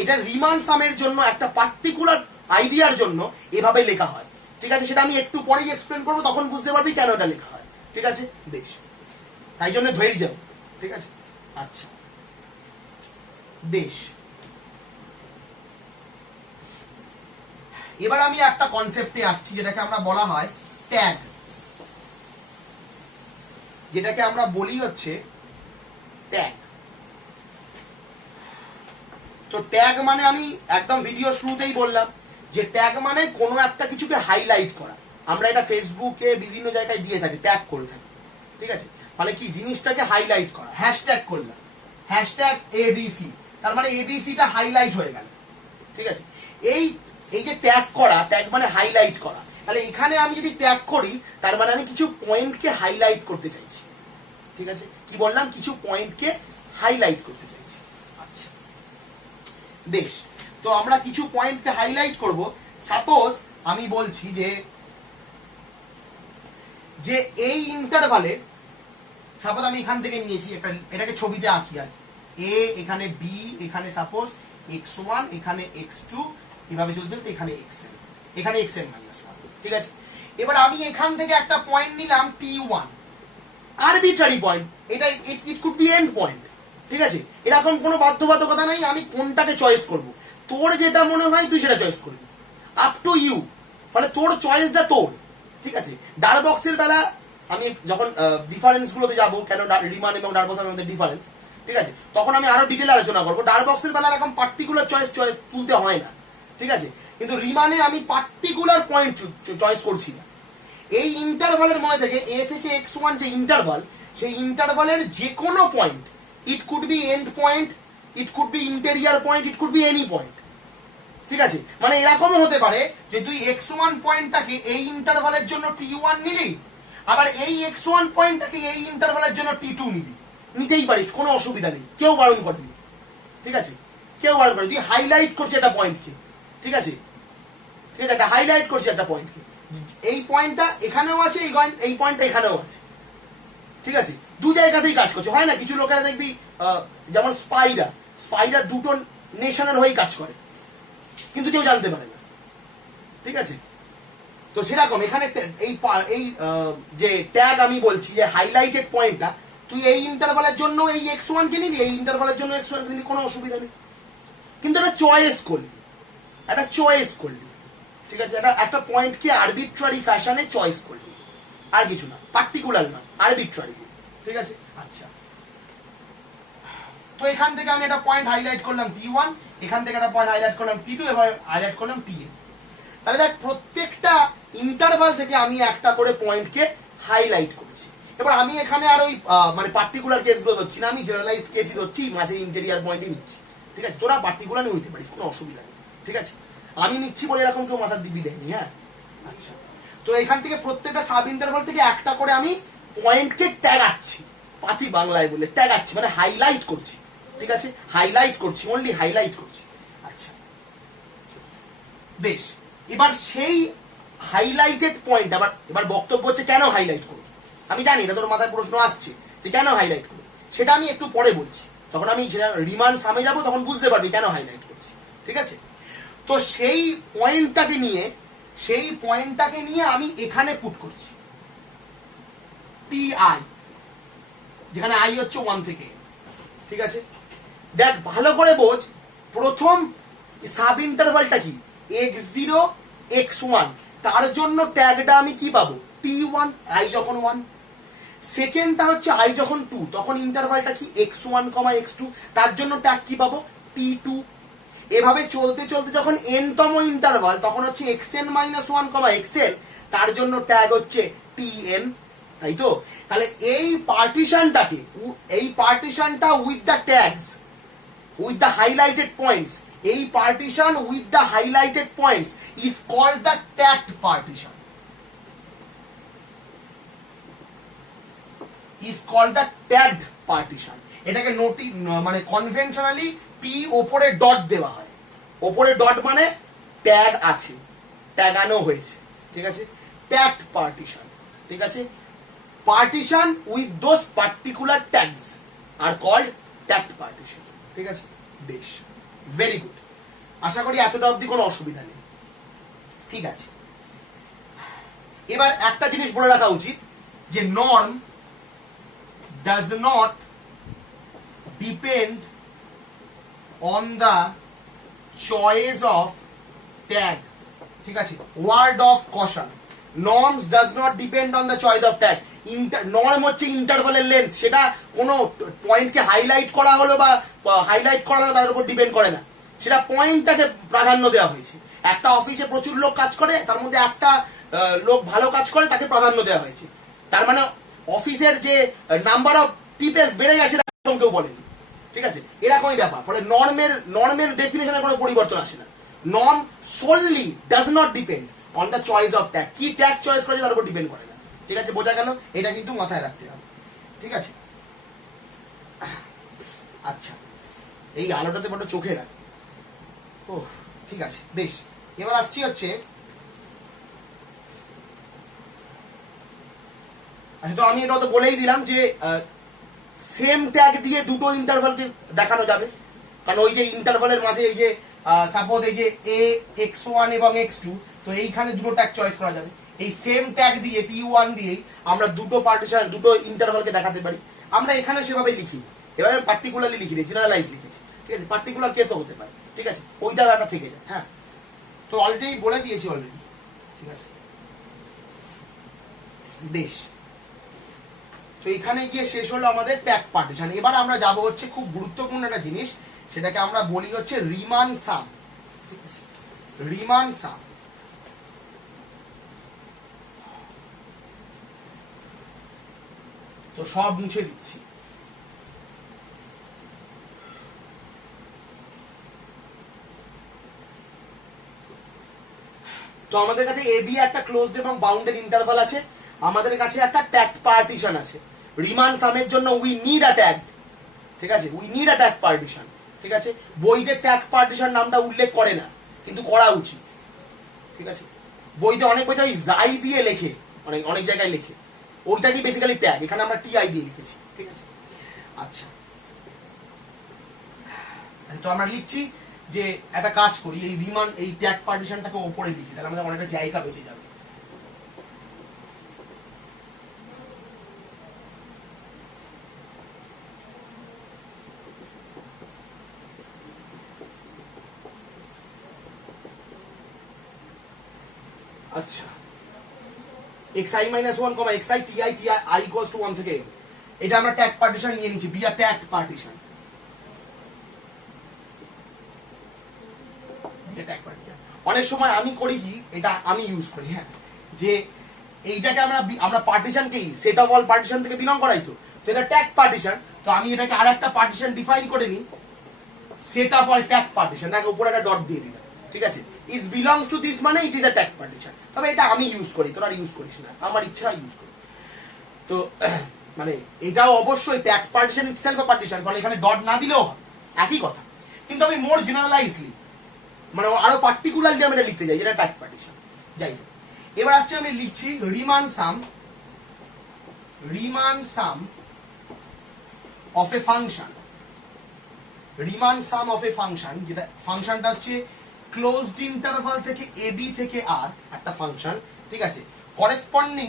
এটা রিমান সামের জন্য একটা পার্টিকুলার আইডিয়ার জন্য এভাবে লেখা হয়, ঠিক আছে। সেটা আমি একটু পরেই এক্সপ্লেন করবো, তখন বুঝতে পারবি কেন এটা লেখা হয়, ঠিক আছে। বেশ, তাই জন্য ধৈর্য, ঠিক আছে। আচ্ছা বেশ, এবার আমি একটা কনসেপ্টে আসছি যেটাকে আমরা বলা হয় ট্যাগ, যেটাকে আমরা বলি হচ্ছে ট্যাগ। তো ট্যাগ মানে আমি একদম ভিডিও শুরুতেই বললাম যে ট্যাগ মানে কোনো একটা কিছুকে হাইলাইট করা। আমরা এটা ফেসবুকে বিভিন্ন জায়গায় দিয়ে থাকি, ট্যাগ করে থাকি, ঠিক আছে। ফলে কি জিনিসটাকে হাইলাইট করা, হ্যাশট্যাগ করলাম, হ্যাশট্যাগ এবিসি, তার মানে এবিসিটা হাইলাইট হয়ে গেল, ঠিক আছে। এই যে ট্যাগ করা, ট্যাগ মানে হাইলাইট করা। তাহলে এখানে আমি যদি ট্যাগ করি তার মানে আমি কিছু পয়েন্টকে হাইলাইট করতে চাইছি, ঠিক আছে। কি বললাম? কিছু পয়েন্টকে হাইলাইট করতে চাইছি। আচ্ছা বেশ, তো আমরা কিছু পয়েন্টকে হাইলাইট করব। সাপোজ আমি বলছি যে এই ইন্টারভালে, সাপোজ আমি এখান থেকে নিয়েছি একটা, এটাকে ছবিতে আঁকি আর এ, এখানে বি, এখানে সাপোজ x1, এখানে x2, এভাবে চলতে চলতে এখানে xn, এখানে xn মাইনাস 1, ঠিক আছে। এবার আমি এখান থেকে একটা পয়েন্ট নিলাম t1, আরবিট্রারি পয়েন্ট, এটা ইট কুড বি এন্ড পয়েন্ট, ঠিক আছে, এরকম কোনো বাধ্যবাধকতা নাই আমি কোনটাকে চয়েস করব, তোর যেটা মনে হয় তুই সেটা চয়েস করবি, আপ টু ইউ, ফলে তোর চয়েসটা তোর। ঠিক আছে, ডার বক্সের বেলা আমি যখন ডিফারেন্স গুলোতে যাবো, কেন রিমান এবং ডার বক্সের মধ্যে ডিফারেন্স, ঠিক আছে, তখন আমি আরো ডিটেলে আলোচনা করবো। ডার বক্সের বেলা এরকম পার্টিকুলার চয়েস তুলতে হয় না, ঠিক আছে, কিন্তু রিমানে আমি পার্টিকুলার পয়েন্ট চয়েস করছি না। এই ইন্টারভালের মধ্যে থেকে এ থেকে x1 যে ইন্টারভাল, সেই ইন্টারভালের যে কোনো point, it could B end point, it could B interior point, it could be any point, ঠিক আছে, মানে এরকমও হতে পারে যে তুই x1 পয়েন্টটাকে এই ইন্টারভালের জন্য t1 নিলি, আবার এই x1 পয়েন্টটাকে এই ইন্টারভালের জন্য t2 নিলি, নিতেই পারিস, কোনো অসুবিধা নেই, কেউ বারণ করেনি, ঠিক আছে, কেউ বারণ করে, তুই হাইলাইট করছে একটা পয়েন্টকে, ঠিক আছে, ঠিক আছে, একটা হাইলাইট করছে একটা পয়েন্টকে, এই পয়েন্টটা এখানেও আছে, এই পয়েন্টটা এখানেও আছে, ঠিক আছে, দু জায়গাতেই কাজ করছে। হয় না কিছু লোকেরা দেখবি যেমন স্পাইডার দুটো নেশনের হয়েই কাজ করে, কিন্তু কেউ জানতে পারে না, ঠিক আছে, তো সেরকম এখানে এই যে ট্যাগ আমি বলছি যে হাইলাইটেড পয়েন্টটা, তুই এই ইন্টারভালের জন্য এই x1 কে নিলি, এই ইন্টারভালের জন্য x1 কে নিলি, কোনো অসুবিধা নেই, কিন্তু একটা চয়েস করলি, ঠিক আছে, একটা পয়েন্টকে আরবিট্রারি ফ্যাশনে চয়েস করলি, আর কিছু না, পার্টিকুলার না, আরবিট্রারি, ঠিক আছে। আচ্ছা, তো এখান থেকে আমি একটা পয়েন্ট হাইলাইট করলাম t1, এখান থেকে একটা পয়েন্ট হাইলাইট করলাম t2, এবার হাইলাইট করলাম tn। তাহলে দেখ প্রত্যেকটা ইন্টারভাল থেকে আমি একটা করে পয়েন্টকে হাইলাইট করেছি। এবার আমি এখানে আর ওই মানে পার্টিকুলার কেসগুলো ধরছি না, আমি জেনারেলাইজড কেসই ধরছি, মাঝে ইন্টেরিয়ার পয়েন্টই নিচ্ছি, ঠিক আছে, তোরা পার্টিকুলার নিতে পারিস, কোনো অসুবিধা নেই, ঠিক আছে, আমি নিচ্ছি বলে এরকম কেউ মাথার দিব্যি দেয়নি, হ্যাঁ। আচ্ছা, তো এখান থেকে প্রত্যেকটা সাব ইন্টারভাল থেকে একটা করে আমি পয়েন্টকে ট্যাগাচ্ছি, পাতি বাংলায় বলে ট্যাগাচ্ছি, মানে হাইলাইট করছি, ঠিক আছে, হাইলাইট করছি, অনলি হাইলাইট করছি। আচ্ছা, বেশ, এবার সেই হাইলাইটেড পয়েন্ট এবার বক্তব্য হচ্ছে কেন হাইলাইট করব, আমি জানি এটা তোর মাথায় প্রশ্ন আসছে যে কেন হাইলাইট করব, সেটা আমি একটু পরে বলছি, যখন আমি সেটা রিমান সামে যাব তখন বুঝতে পারবি কেন হাইলাইট করছি, ঠিক আছে। তো সেই পয়েন্টটাকে নিয়ে আমি এখানে পুট করছি টি আই, যেখানে আই হচ্ছে 1 থেকে, ঠিক আছে। দেখ ভালো করে বোঝ, প্রথম সাব ইন্টারভালটা কি x0 x1, তার জন্য ট্যাগটা আমি কি পাবো t1, আই যখন 1। সেকেন্ডটা হচ্ছে আই যখন 2, তখন ইন্টারভালটা কি x1, x2, তার জন্য ট্যাগ কি পাবো t2। এভাবে চলতে চলতে যখন n তম ইন্টারভাল, তখন হচ্ছে xn - 1, xn, তার জন্য ট্যাগ হচ্ছে tn, তাই তো। তাহলে এই পার্টিশনটা with the tags, with the highlighted points, এই partition with the highlighted points is called the tagged partition, এটাকে মানে কনভেনশনালি পি ওপরে ডট দেওয়া হয়, ওপরে ডট মানে ট্যাগ আছে, ট্যাগানো হয়েছে, ঠিক আছে, ট্যাগড পার্টিশন, ঠিক আছে, partition with those particular tags are called tagged partition, ঠিক আছে। বেশ, ভেরি গুড, আশা করি এতটা অবধি কোনো অসুবিধা নেই, ঠিক আছে। এবার একটা জিনিস বলে রাখা উচিত যে norm does not depend on the choice of tag, ঠিক আছে, word of caution, norms does not depend on the choice of tag. Norm হচ্ছে ইন্টারভালের লেন্থ, সেটা কোনো পয়েন্টকে হাইলাইট করা হলো বা হাইলাইট করা হলো তার উপর ডিপেন্ড করে না, সেটা পয়েন্টটাকে প্রাধান্য দেওয়া হয়েছে। একটা অফিসে প্রচুর লোক কাজ করে, তার মধ্যে একটা লোক ভালো কাজ করে, তাকে প্রাধান্য দেওয়া হয়েছে, তার মানে অফিসের যে নাম্বার অফ পিপলস বেড়ে গেছে এরকম কেউ বলেনি, ঠিক আছে, এরকমই ব্যাপার। ফলে নর্মের ডেফিনেশনে কোনো পরিবর্তন আসে না। Norm solely does not depend on the choice of tag, কি ট্যাগ চয়েস করেছে তার উপর ডিপেন্ড করে না, ঠিক আছে, বোঝা গেল, এটা কিন্তু মাথায় রাখতে হবে, ঠিক আছে। আচ্ছা, এই আলোটাতে বড় চোখে রাখ, ও ঠিক আছে, বেশ। এবার আসছি হচ্ছে, তো আমি এটা তো বলেই দিলাম যে সেম ট্যাগ দিয়ে দুটো ইন্টারভালকে দেখানো যাবে, কারণ ওই যে ইন্টারভালের মাঝে এই যে সাপোজ এই যে x1 এবং x2, তো এইখানে দুটো ট্যাগ চয়েস করা যাবে, এই সেম ট্যাগ দিয়ে t1 দিয়েই আমরা দুটো ইন্টারভালকে দেখাতে পারি। আমরা এখানে সেভাবে লিখি, এবার আমি পার্টিকুলারলি লিখিনি, জেনারেলাইজ লিখেছি, ঠিক আছে, পার্টিকুলার কেসও হতে পারে, ঠিক আছে, ওইটা একটা থেকে যায়। হ্যাঁ, তো অলরেডি বলে দিয়েছি অলরেডি, ঠিক আছে, বেশ। তো এখানে গিয়ে শেষ হলো আমাদের ট্যাগ পার্টিশন। এবার আমরা যাব হচ্ছে খুব গুরুত্বপূর্ণ একটা জিনিস, সেটাকে আমরা বলি হচ্ছে রিমান সাম, ঠিক আছে, রিমান সাম। তো সব মুছে দিচ্ছি। তো আমাদের কাছে এবি একটা ক্লোজড এবং বাউন্ডেড ইন্টারভাল আছে, আমাদের কাছে একটা ট্যাগ পার্টিশন আছে। রিমান সামের জন্য উই নিড আ ট্যাগ, ঠিক আছে, we need a tag partition, ঠিক আছে। বইতে ট্যাগ পার্টিশন নামটা উল্লেখ করে না, কিন্তু করা উচিত, ঠিক আছে। বইতে অনেক বইতে ওই যাই দিয়ে লেখে, অনেক অনেক জায়গায় লেখে, ওইটা কি বেসিক্যালি ট্যাগ, এখানে আমরা টিআই দিয়ে লিখেছি, ঠিক আছে। আচ্ছা, তো আমরা লিখছি যে একটা কাজ করি, এই রিমান এই ট্যাগ পার্টিশনটাকে ওপরে লিখি, তাহলে আমাদের অনেকটা জায়গা বেঁচে যাবে। আচ্ছা, xi minus 1, xi ti ti I equals to 1 থেকে n, এটা আমরা ট্যাগ পার্টিশন নিয়ে নিচ্ছি, বি আ ট্যাগ পার্টিশন, অনেক সময় আমি করি কি, এটা আমি ইউজ করি, হ্যাঁ, যে এইটাকে আমরা পার্টিশনকেই সেট অফ অল পার্টিশন থেকে বিলং করাই, তো এটা ট্যাগ পার্টিশন, তো আমি এটাকে আর একটা পার্টিশন ডিফাইন করে নিই, set of all tag partition, তাকে উপরে একটা ডট দিয়ে দিলাম, ঠিক আছে, ইট বিলংস টু দিস মানে it is a tag partition. তবে এটা আমি ইউজ করি, তোরা ইউজ করিস না, আমার ইচ্ছা ইউজ করি। তো মানে এটাও অবশ্যই ট্যাগ পার্টিশন ইটসেলফ আ পার্টিশন, ফলে এখানে ডট না দিলেও হয়, একই কথা, কিন্তু আমি মোর জেনারেলাইজলি মানে আরো পার্টিকুলারলি আমি এটা লিখতে যাই, যেটা ট্যাগ পার্টিশন। যাই হোক, এবার আসছে আমি লিখছি Riemann sum, Riemann sum of a function, Riemann sum of a function, যেটা ফাংশনটা হচ্ছে ক্লোজড ইন্টারভাল থেকে এ বি থেকে আর একটা ফাংশন, ঠিক আছে, corresponding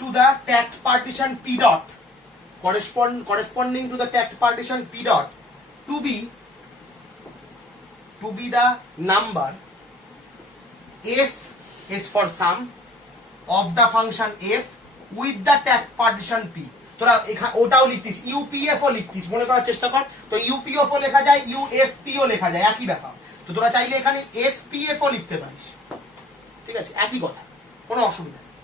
to the tagged partition P dot, corresponding to the tagged partition p dot to be the number f is for sum of the function f with the tagged partition p। তোরা এখানে ওটাও লিখতিস, UPF ও লিখতিস, মনে করার চেষ্টা কর, তো UPF ও লেখা যায়, ইউএফপি ও লেখা যায়, একই ব্যাপার। তো তোরা চাইলে এখানে এসপিএফ ও লিখতে পারিস, ঠিক আছে, একই কথা, কোনো অসুবিধা নেই।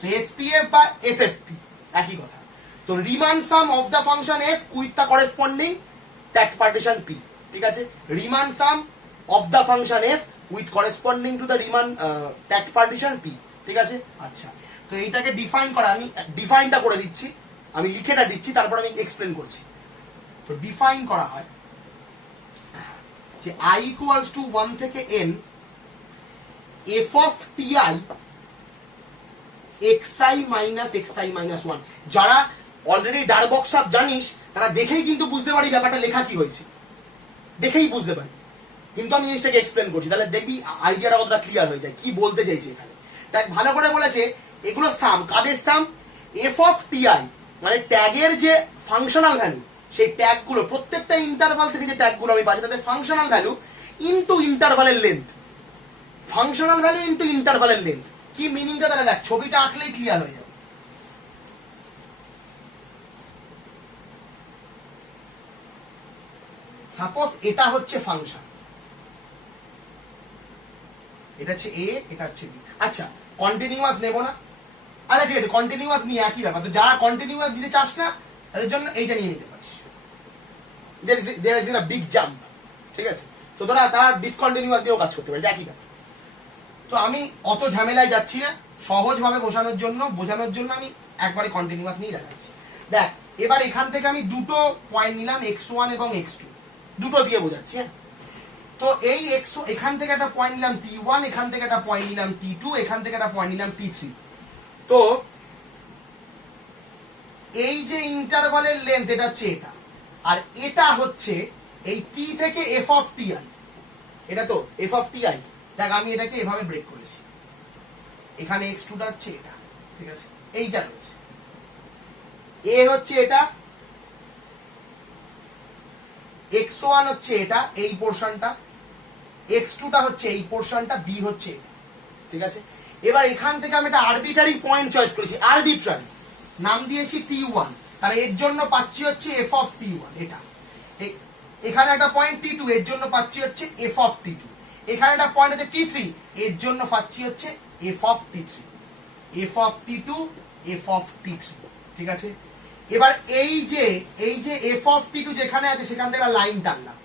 তো এসপিএফ বা এসএফপি একই কথা। তো Riemann sum of the function F with the corresponding tagged partition P, ঠিক আছে, Riemann sum of the function F with corresponding to the Riemann tagged partition P, ঠিক আছে। আচ্ছা, তো এইটাকে ডিফাইন করা, আমি ডিফাইনটা করে দিচ্ছি, আমি লিখেটা দিচ্ছি, তারপর আমি এক্সপ্লেন করছি। তো ডিফাইন করা হয় যে i ইকুয়ালস টু 1 থেকে n f of ti xi minus xi minus 1। যারা অলরেডি ডারবক্স সব জানিস, তারা দেখেই কিন্তু বুঝতে পারি ব্যাপারটা লেখা কি হয়েছে, দেখেই বুঝতে পারি, কিন্তু আমি জিনিসটাকে এক্সপ্লেন করছি, তাহলে দেখবি আইডিয়াটা কতটা ক্লিয়ার হয়ে যায় কি বলতে চাইছে এখানে। তাই ভালো করে বলেছে, এগুলো সাম, কাদের সাম, এফ অফ টিআই, মানে ট্যাগের যে ফাংশনাল ভ্যালু, সেই ট্যাগগুলো প্রত্যেকটা ইন্টারভাল থেকে যে ট্যাগগুলো আমি পাচ্ছি তাদের ফাংশনাল ভ্যালু ইনটু ইন্টারভালের লেন্থ, ফাংশনাল ভ্যালু ইনটু ইন্টারভালের লেন্থ। কি মিনিংটা তাহলে দেখ, ছবিটা আঁকলেই ক্লিয়ার হয়ে যাবে। সাপোজ এটা হচ্ছে ফাংশন, এটা হচ্ছে এ, এটা হচ্ছে বি। আচ্ছা, কন্টিনিউয়াস নেব না, আচ্ছা ঠিক আছে, কন্টিনিউয়াস নিয়ে একই ব্যাপার। তো যারা কন্টিনিউয়াস দিতে চাস না, তাদের জন্য এইটা নিয়ে নিতে পারিস, there is a big jump, ঠিক আছে। তো তারা ডিসকন্টিনিউয়াস দিয়েও কাজ করতে পারে, একই ব্যাপার। তো আমি অত ঝামেলায় যাচ্ছি না, সহজভাবে বোঝানোর জন্য আমি একবারে কন্টিনিউয়াস নিয়ে দেখাচ্ছি। দেখ, এবার এখান থেকে আমি দুটো পয়েন্ট নিলাম, x1 এবং x2, দুটো দিয়ে বোঝাচ্ছি, হ্যাঁ। তো এই এখান থেকে একটা পয়েন্ট নিলাম t1, এখান থেকে একটা পয়েন্ট নিলাম t2, এখান থেকে একটা পয়েন্ট নিলাম t3। তো এই যে ইন্টারভালের লেন্থ, এটা হচ্ছে এটা, আর এটা হচ্ছে এই t থেকে f অফ ti, এটা তো f অফ ti। দেখ, আমি এটাকে এভাবে ব্রেক করেছি, এখানে x2টা হচ্ছে এটা, ঠিক আছে, এইটা রয়েছে। এ হচ্ছে এটা, x1 হচ্ছে এটা, এই পোর্শনটা, x2টা হচ্ছে এই পোর্শনটা, বি হচ্ছে এটা। ঠিক আছে, এবার এখান থেকে আমি একটা আরবিট্রারি পয়েন্ট চয়েস করেছি, আরবিট্রারি নাম দিয়েছি t1, তাহলে এর জন্য পাচ্ছি হচ্ছে f অফ t1, এটা এখানে একটা পয়েন্ট t2, এর জন্য পাচ্ছি হচ্ছে f অফ t2, এখানে একটা পয়েন্ট হচ্ছে t3, এর জন্য পাচ্ছি হচ্ছে f of t3, f of t2, f of t3। ঠিক আছে, এবার এই যে f অফ t2 যেখানে আছে সেখান থেকে লাইন টানলাম,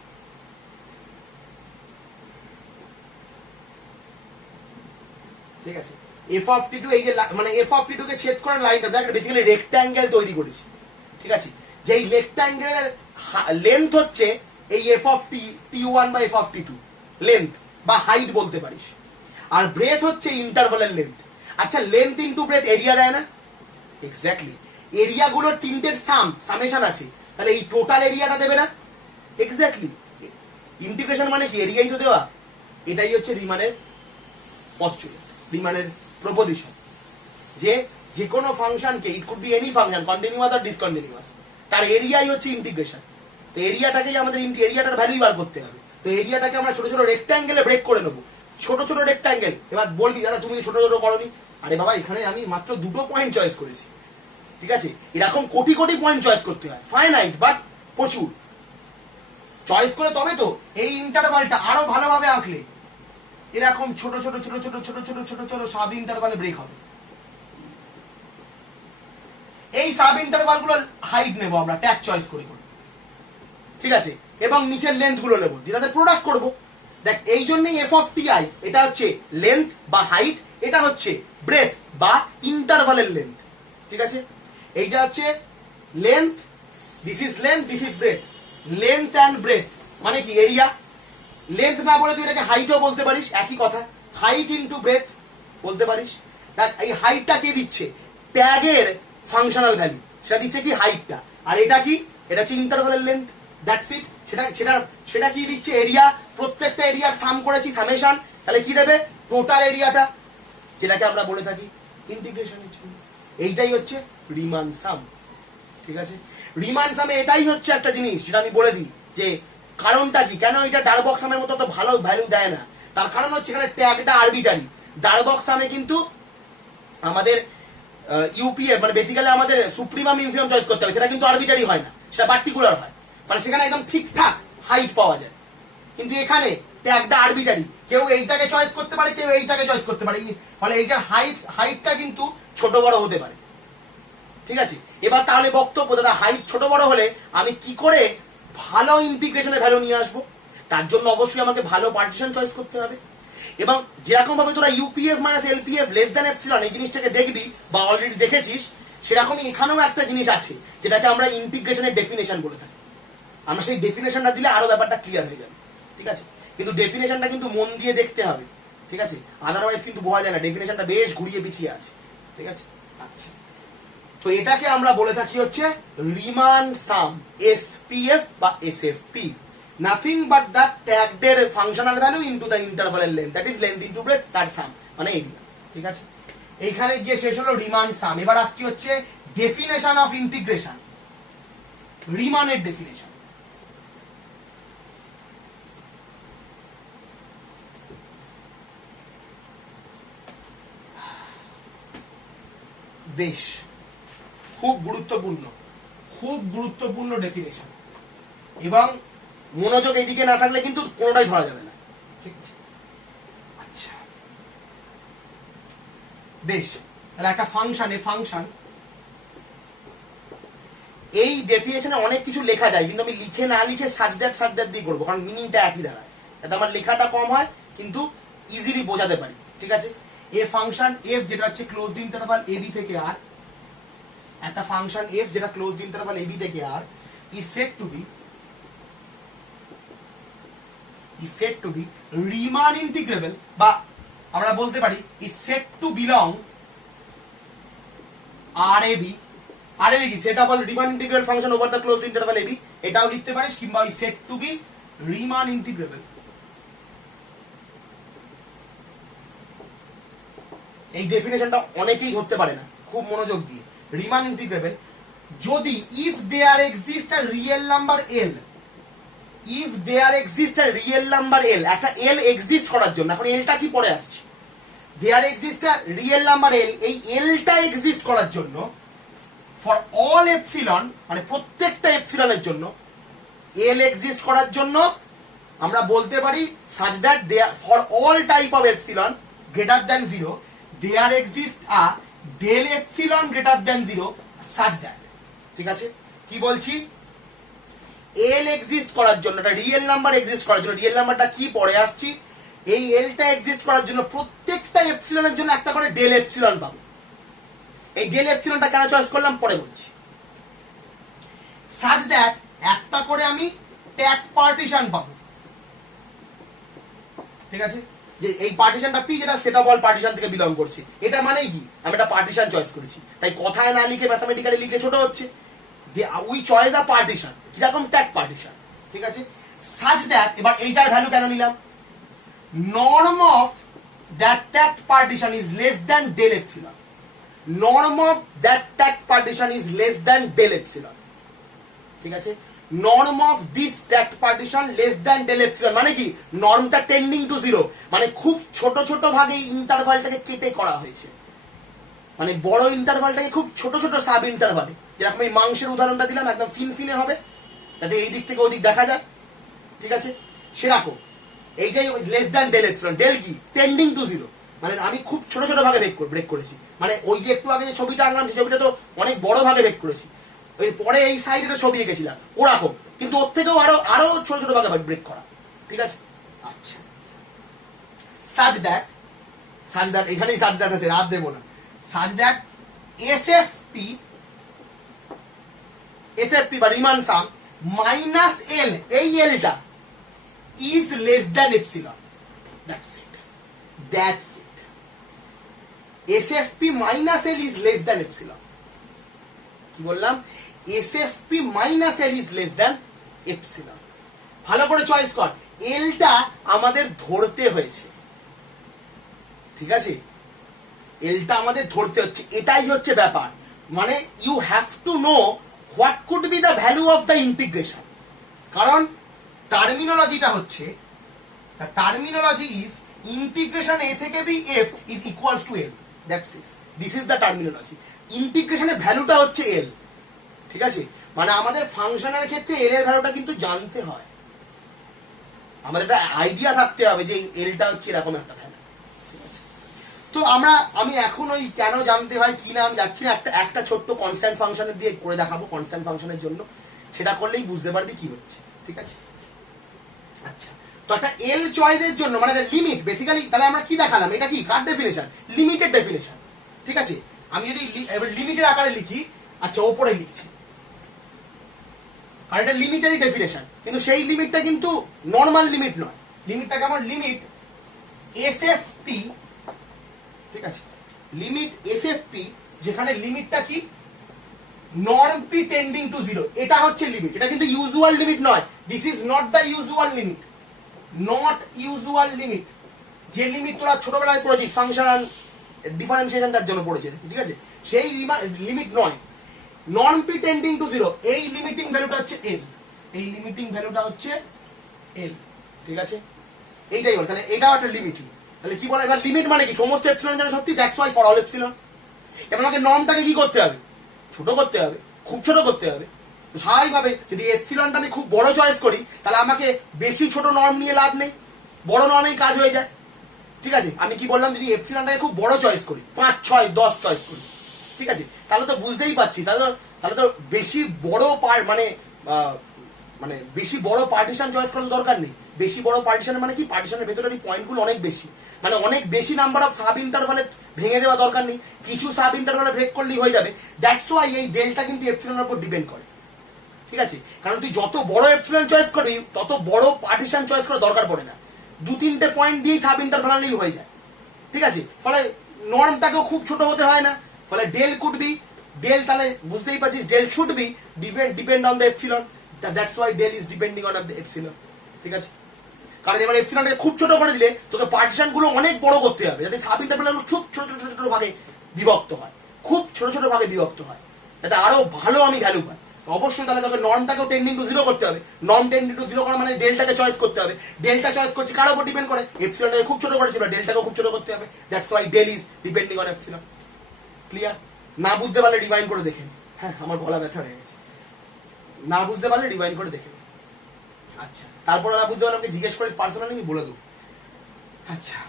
ঠিক আছে, f অফ t2, এই যে মানে f অফ t2 কে ছেদ করে লাইনটা দেখ বেসিক্যালি রেক্ট্যাঙ্গেল তৈরি করেছি। ঠিক আছে, যে এই রেক্ট্যাঙ্গেলের লেন্থ হচ্ছে এই f অফ t1 বা f অফ t2, লেন্থ বা হাইট বলতে পারিস, আর ব্রেথ হচ্ছে ইন্টারভালের লেন্থ। আচ্ছা, লেন্থ ইনটু ব্রেথ এরিয়া দেয় না? এক্স্যাক্টলি, এরিয়াগুলোর তিনটের সামেশন আছে, তাহলে এই টোটাল এরিয়াটা দেবে না? এক্স্যাক্টলি, ইন্টিগ্রেশন মানে কি? এরিয়াই তো দেওয়া। এটাই হচ্ছে রিমানের পস্টুলেট, রিমানের প্রপোজিশন, যে যে কোনো ফাংশনকে, it could be any function, continuous আর ডিসকন্টিনিউয়াস, তার এরিয়াই হচ্ছে ইন্টিগ্রেশন। তো এরিয়াটাকেই আমাদের এরিয়াটার ভ্যালুই বার করতে হবে। তো এরিয়াটাকে আমরা ছোট ছোট রেক্ট্যাঙ্গেলে ব্রেক করে নেবো, ছোট ছোট রেক্ট্যাঙ্গেল। এবার বলবি দাদা তুমি ছোট ছোট করনি, আরে বাবা এখানে আমি মাত্র দুটো পয়েন্ট চয়েস করেছি। ঠিক আছে, এরকম কোটি কোটি পয়েন্ট চয়েস করতে হয়, ফাইনাইট বাট প্রচুর চয়েস করে, তবে তো এই ইন্টারভালটা আরো ভালোভাবে আঁকলে এরকম ছোট ছোট ছোট ছোট ছোট ছোট ছোট ছোট সাব ইন্টারভালে ব্রেক হবে। এই সাব ইন্টারভাল গুলো হাইট নেবো আমরা ট্যাগ চয়েস করে করে, ঠিক আছে, এবং নিচের লেন্থ গুলো নেবো, যেটাতে প্রোডাক্ট করবো। দেখ এই জন্যই এফ অফ টি আই, এটা হচ্ছে লেন্থ বা হাইট, এটা হচ্ছে ব্রেথ বা ইন্টারভালের লেন্থ। ঠিক আছে, এইটা হচ্ছে length, this is length, this is breadth. Length and breadth মানে কি? এরিয়া। লেন্থ না বলে তুই এটাকে হাইটও বলতে পারিস, একই কথা, হাইট ইনটু ব্রেথ বলতে পারিস। দেখ এই হাইটটা কে দিচ্ছে? ট্যাগের ফাংশনাল ভ্যালু, সেটা দিচ্ছে কি? হাইটটা। আর এটা কি? এটা হচ্ছে ইন্টারভালের লেন্থ, দ্যাটস ইট। সেটা কি দিচ্ছে? এরিয়া। প্রত্যেকটা এরিয়ার সাম করেছি, সামেশন, তাহলে কি দেবে? টোটাল এরিয়াটা, যেটাকে আমরা বলে থাকি ইন্টিগ্রেশনের জন্য। এইটাই হচ্ছে রিমান সাম। ঠিক আছে, রিমান সামে এটাই হচ্ছে একটা জিনিস যেটা আমি বলে দিই, যে কারণটা কি, কেন এটা ডারবক্স সামের মতো তো ভালো ভ্যালু দেয় না। তার কারণ হচ্ছে এখানে ট্যাগটা আরবিটারি। ডারবক্স সামে কিন্তু আমাদের ইউপিএফ মানে বেসিক্যালি আমাদের সুপ্রিমা মিনিমাম চয়েস করতে হবে, সেটা কিন্তু আরবিটারি হয় না, সেটা পার্টিকুলার হয়। ফলে সেখানে একদম ঠিকঠাক হাইট পাওয়া যায়। কিন্তু এখানে ট্যাগটা আরবিটারি, কেউ এইটাকে চয়েস করতে পারে, কেউ এইটাকে চয়েস করতে পারে, ফলে এইটার হাইটটা কিন্তু ছোট বড় হতে পারে। ঠিক আছে, এবার তাহলে বক্তব্য, দাদা হাইট ছোট বড় হলে আমি কি করে ভালো ইন্টিগ্রেশনের ভ্যালু নিয়ে আসবো? তার জন্য অবশ্যই আমাকে ভালো পার্টিশন চয়েস করতে হবে। এবং যেরকম ভাবে তোরা UPF minus LPF less than epsilon এই জিনিসটাকে দেখবি বা অলরেডি দেখেছিস, সেরকমই এখানেও একটা জিনিস আছে যেটাকে আমরা ইন্টিগ্রেশনের ডেফিনেশন বলে থাকি। আমরা সেই ডেফিনেশনটা দিলে আরো ব্যাপারটা ক্লিয়ার হয়ে যাবে। ঠিক আছে, কিন্তু ডেফিনেশনটা কিন্তু মন দিয়ে দেখতে হবে। ঠিক আছে, আদারওয়াইজ কিন্তু বোঝা যায় না, ডেফিনেশনটা বেশ ঘুরিয়ে পিছিয়ে আছে। ঠিক আছে, আচ্ছা, তো এটাকে আমরা বলে থাকি হচ্ছে রিমান সাম, এসপিএফ বা SFP, nothing but the tagged functional value into the ইন্টারভালের length, that is length into breadth, তার সাম মানে এরিয়া। ঠিক আছে, এইখানে গিয়ে শেষ হলো রিমান সাম। এবার আসছি হচ্ছে ডেফিনেশন অফ ইন্টিগ্রেশন, রিমানের ডেফিনেশন। বেশ, খুব গুরুত্বপূর্ণ ডেফিনেশন, এবং মনোযোগ এইদিকে না থাকলে কিন্তু কোনোটাই ধরা যাবে না। ঠিক আছে, আচ্ছা বেশ, তাহলে একটা ফাংশন, এই ডেফিনেশনে অনেক কিছু লেখা যায়, কিন্তু আমি লিখে না লিখে সার্চ দ্যাট দিয়ে করবো, কারণ মিনিংটা একই দাঁড়ায়, যাতে আমার লেখাটা কম হয় কিন্তু ইজিলি বোঝাতে পারি। ঠিক আছে, এ ফাংশন এফ যেটা হচ্ছে ক্লোজড ইন্টারভাল এবি থেকে আর, একটা ফাংশন এফ যেটা ক্লোজড ইন্টারভাল এবি থেকে আর is said to be Riemann integrable, বা আমরা বলতে পারি is said to belong RAB কি set of all Riemann integrable function over the closed interval AB, এটাও লিখতে পারিস, কিংবা is said to be Riemann integrable. এই ডেফিনেশনটা অনেকেই ধরতে পারে না, খুব মনোযোগ দিয়ে, রিমান ইন্টিগ্রেবল যদি if there exist a real number L, if there exist a real number L, একটা এল এক্সিস্ট করার জন্য, এখন এলটা কি পরে আসছে, there exist a real number L, এই এলটা এক্সিস্ট করার জন্য ফর অল এপসিলন, মানে প্রত্যেকটা এপসিলনের জন্য এল এক্সিস্ট করার জন্য আমরা বলতে পারি such that for all type of epsilon greater than 0 there exists a del epsilon greater than 0 such that, ঠিক আছে, কি বলছি, এল এক্সিস্ট করার জন্য, একটা রিয়েল নাম্বার এক্সিস্ট করার জন্য, রিয়েল নাম্বারটা কি পরে আসছি, এই এলটা এক্সিস্ট করার জন্য প্রত্যেকটা এপসিলনের জন্য একটা করে ডেল এপসিলন পাবো। এই ডেল এপসিলনটা কেন চয়েস করলাম পরে বলছি। such that একটা করে আমি ট্যাগ পার্টিশন পাবো, ঠিক আছে, যে এই পার্টিশনটা পি যেটা সেটা বল পার্টিশন থেকে বিলং করছে, এটা মানেই কি আমি একটা পার্টিশন চয়েস করেছি, তাই কথায় না লিখে ম্যাথমেটিক্যালি লিখে ছোট হচ্ছে, উই চয়েস আ পার্টিশন, কিরকম ট্যাগ পার্টিশন, ঠিক আছে। সাচ দ্যাট, এবার এইটার ভ্যালু কেন নিলাম, norm of that tag partition is less than del epsilon, norm of that tag partition is less than del epsilon, ঠিক আছে, norm of this tagged partition less than del epsilon, মানে কি নর্মটা trending to zero, মানে খুব ছোট ছোট ভাগে ইন্টারভালটাকে কেটে করা হয়েছে, মানে বড় ইন্টারভালটাকে খুব ছোট ছোট সাব ইন্টারভালে, যেরকম এই মাংসের উদাহরণটা দিলাম একদম ফিনফিনে হবে যাতে এই দিক থেকে ওই দিক দেখা যায়, ঠিক আছে, সেরকম এইটাই less than del epsilon, del কি টেন্ডিং টু জিরো, মানে আমি খুব ছোট ছোট ভাগে ব্রেক করেছি, মানে ওই যে একটু আগে যে ছবিটা আনলাম সেই ছবিটা তো অনেক বড় ভাগে ব্রেক করেছি, এরপরে এই সাইডে একটা ছবি এঁকেছিলাম ওরকম, কিন্তু ওর থেকেও আরো ছোট ছোট ভাগে ব্রেক করা, ঠিক আছে। আচ্ছা, সাজ দ্যাট এখানেই সাজ দ্যাট আছে, রাত দেবো না, সাজ দ্যাট এফএফপি বা রিমান সাম মাইনাস এল, এই এলটা is less than epsilon, that's it, SFP minus L is less than epsilon, কি বললাম, SFP minus L is less than epsilon, ভালো করে চয়েস কর, এলটা আমাদের ধরতে হয়েছে, ঠিক আছে, এলটা আমাদের ধরতে হচ্ছে, এটাই হচ্ছে ব্যাপার, মানে you have to know what could be the value of the integration, কারণ টার্মিনোলজিটা হচ্ছে, টার্মিনোলজি ইজ ইন্টিগ্রেশন এ থেকে B F is equals to L, that's it, this is the terminology, ইন্টিগ্রেশনের ভ্যালুটা হচ্ছে এল, ঠিক আছে, মানে আমাদের ফাংশনের ক্ষেত্রে এল এর ভ্যালুটা কিন্তু জানতে হয়, আমাদের একটা আইডিয়া থাকতে হবে যে এলটা হচ্ছে এরকম একটা ভ্যালু, ঠিক আছে। তো আমি এখন ওই কেন জানতে হয় কি না আমি যাচ্ছি না, একটা ছোট্ট কনস্ট্যান্ট ফাংশনের দিয়ে করে দেখাবো, কনস্ট্যান্ট ফাংশনের জন্য, সেটা করলেই বুঝতে পারবি কি হচ্ছে, ঠিক আছে। আচ্ছা, তো একটা এল চয়েসের জন্য মানে লিমিট, বেসিক্যালি তাহলে আমরা কি দেখালাম, এটা কি কার ডেফিনেশন, লিমিটেড ডেফিনেশন, ঠিক আছে। আমি যদি লিমিটের আকারে লিখি, আচ্ছা ওপরে লিখছি, আর এটা লিমিটেরই ডেফিনেশন, কিন্তু সেই লিমিটটা কিন্তু নর্মাল লিমিট নয়, লিমিটটা কেমন, লিমিট এসএফপি, ঠিক আছে, লিমিট এসএফপি, যেখানে লিমিটটা কি norm P tending to zero, এটা হচ্ছে লিমিট, এটা কিন্তু ইউজুয়াল লিমিট নয়, this is not the usual limit, not usual limit, যে লিমিট তোরা ছোটবেলায় পড়েছিস ফাংশন ডিফারেন্সিয়েশন তার জন্য পড়েছে, ঠিক আছে, সেই লিমিট নয়, norm P tending to zero, এই লিমিটিং ভ্যালুটা হচ্ছে এল, এই লিমিটিং ভ্যালুটা হচ্ছে এল, ঠিক আছে, এইটাই বল, তাহলে এটাও একটা লিমিটিং, তাহলে কি বলে, এবার লিমিট মানে কি সমস্ত এপসিলন জানে সত্যি, that's why for all epsilon, এবার আমাকে নর্মটাকে কি করতে হবে, ছোট করতে হবে, খুব ছোট করতে হবে, তো স্বাভাবিকভাবে যদি এপসিলনটা আমি খুব বড় চয়েস করি তাহলে আমাকে বেশি ছোট নর্ম নিয়ে লাভ নেই, বড় নর্মেই কাজ হয়ে যায়, ঠিক আছে। আমি কি বললাম, যদি এপসিলনটাকে খুব বড় চয়েস করি, 5, 6, 10 চয়েস করি, ঠিক আছে, তাহলে তো বুঝতেই পারছি, তাহলে তো বেশি বড় মানে বেশি বড় পার্টিশন চয়েস করার দরকার নেই, বেশি বড় পার্টিশন মানে কি, পার্টিশনের ভেতরে পয়েন্টগুলো অনেক বেশি, মানে অনেক বেশি নাম্বার অফ সাব ইন্টারভালে ভেঙে দেওয়া দরকার নেই, কিছু সাব ইন্টারভালে ব্রেক করলেই হয়ে যাবে, দ্যাটস ওয়াই এই ডেলটা কিন্তু এপসিলনের উপর ডিপেন্ড করে, ঠিক আছে, কারণ তুই যত বড় এপসিলন চয়েস করবি তত বড় পার্টিশন চয়েস করার দরকার পড়ে না, 2-3টে পয়েন্ট দিয়েই সাব ইন্টারভালেই হয়ে যায়, ঠিক আছে, ফলে নর্মটাকেও খুব ছোট হতে হয় না, ফলে ডেল কুড বি, ডেল তাহলে বুঝতেই পারছিস, del should be depend on the epsilon, that's why del is depending on the epsilon, ঠিক আছে, কারণ এবার এপসিলনটাকে খুব ছোট করে দিলে তোকে পার্টিশন গুলো অনেক বড় করতে হবে যাতে সাব ইন্টারভাল খুব ছোট ছোট ছোট ছোট ভাগে বিভক্ত হয়, খুব ছোট ছোট ভাগে বিভক্ত হয়, যাতে আরো ভালো আমি ভ্যালু পাই। অবশ্যই তাহলে তোকে নর্মটাকেও টেন্ডিং টু জিরো করতে হবে। নর্ম টেন্ডিং টু জিরো করা মানে ডেল্টাকে চয়েস করতে হবে। ডেল্টা চয়েস করছি কার উপর ডিপেন্ড করে? এপসিলনটাকে খুব ছোট করেছিল, ডেল্টাকেও খুব ছোট করতে হবে। That's why del is depending on epsilon. Clear? না বুঝতে পারলে রিভাইন্ড করে দেখে নি। হ্যাঁ, আমার গলা ব্যথা হয়ে গেছে। না বুঝতে পারলে রিভাইন্ড করে দেখে নি। আচ্ছা, তারপর না বুঝতে পারলে আমাকে জিজ্ঞেস করে পার্সোনালি আমি বলে দেবো। আচ্ছা,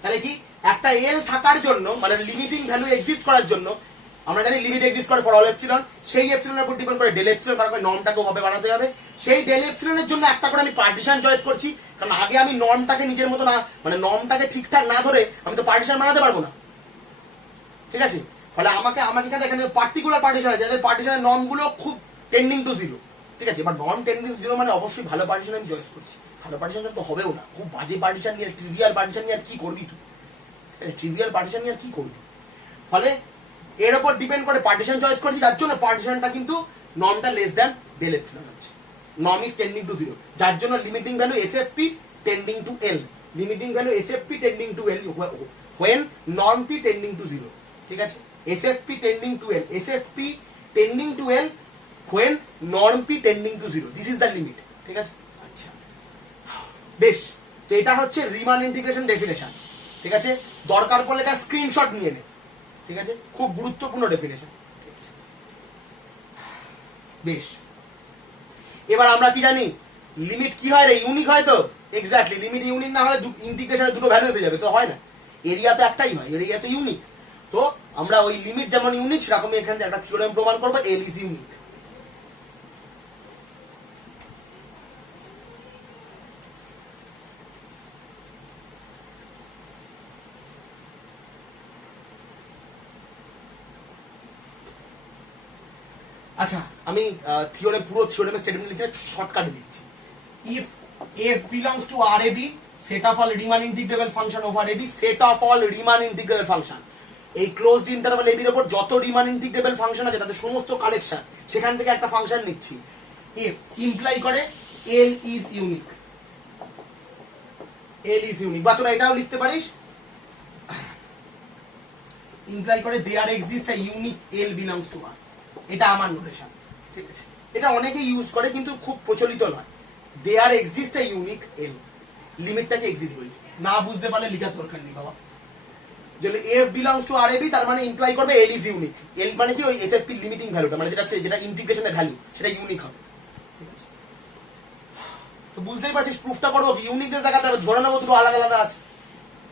তাহলে কি একটা এল থাকার জন্য মানে লিমিটিং ভ্যালু এক্সিস্ট করার জন্য আমরা জানি লিমিট এক্সিস্ট করে ফর অল এপসিলন, সেই এপসিলনের উপর ডিপেন্ড করে ডেল এপসিলন, কারণ নর্মটাকে ওভাবে বানাতে হবে। সেই ডেল এপসিলনের জন্য একটা করে আমি পার্টিশন চয়েস করছি, কারণ আগে আমি নর্মটাকে নিজের মতো না মানে নর্মটাকে ঠিকঠাক না ধরে আমি তো পার্টিশন বানাতে পারবো না। ঠিক আছে? ফলে আমাকে এখানে পার্টিকুলার পার্টিশন আছে যাদের পার্টিশনের নর্মগুলো খুব টেন্ডিং টু জিরো। ঠিক আছে? এবার নর্ম টেন্ডিং টু জিরো মানে অবশ্যই ভালো পার্টিশন আমি চয়েস করছি। ভালো পার্টিশন তো হবেও না, খুব বাজে পার্টিশন নিয়ে ট্রিভিয়াল পার্টিশন নিয়ে আর কি করবি তুই? ট্রিভিয়াল পার্টিশন নিয়ে আর কি করবি? ফলে এর উপর ডিপেন্ড করে পার্টিশন চয়েস করছি, যার জন্য পার্টিশনটা কিন্তু নর্মটা লেস দ্যান ডেল এপসিলন হচ্ছে। Norm is tending to zero, যার জন্য limiting value SFP tending to L. Limiting value SFP tending to L when norm p tending to 0. ঠিক আছে? SFP tending to L, SFP tending to L when norm p tending to 0. This is the limit. ঠিক আছে? আচ্ছা, বেশ। তো এটা হচ্ছে Riman integration definition. ঠিক আছে? দরকার পড়লে তার স্ক্রিনশট নিয়ে নে। ঠিক আছে? খুব গুরুত্বপূর্ণ ডেফিনেশন। বেশ, এবার আমরা কি জানি লিমিট কি হয় রে? ইউনিক হয় তো? এক্স্যাক্টলি, লিমিট ইউনিক না হলে ইন্টিগ্রেশনে দুটো ভ্যালু হয়ে যাবে, তো হয় না। এরিয়া তো একটাই হয়, এরিয়া তো ইউনিক। তো আমরা ওই লিমিট যেমন ইউনিক সেরকমই এখানে একটা থিওরেম প্রমাণ করবো, এল ইজ ইউনিক। আচ্ছা, আমি থিওরেম পুরো থিওরেমের স্টেটমেন্ট লিখছি না, শর্টকাটে লিখছি। If f belongs to RAB, set of all Riemann integrable function over AB, set of all Riemann integrable function। এই ক্লোজড ইন্টারভাল AB এর উপর যত রিমান ইন্টিগ্রেবল ফাংশন আছে তাদের সমস্ত কালেকশন, সেখান থেকে একটা ফাংশন নিচ্ছি। if ইমপ্লাই করে L is unique, L is unique, বা তোরা এটাও লিখতে পারিস, ইমপ্লাই করে there exists a unique L belongs to R। এটা আমার নোটেশন। ঠিক আছে? এটা অনেকে ইউজ করে কিন্তু খুব প্রচলিত নয়। there exists a unique L, লিমিটটাকে এক্সিস্ট বলি। না বুঝতে পারলে লেখার দরকার নেই বাবা। যদি f belongs to RAB তার মানে ইমপ্লাই করবে L is unique। L মানে কি? ওই এসএফপি লিমিটিং ভ্যালুটা, মানে যেটা ইন্টিগ্রেশনের ভ্যালু, সেটা ইউনিক হবে। ঠিক আছে? তো বুঝতেই পারছিস প্রুফটা করবো কি? ইউনিকনেস দেখাতে হবে, ধরে নেবো দুটো আলাদা আলাদা আছে,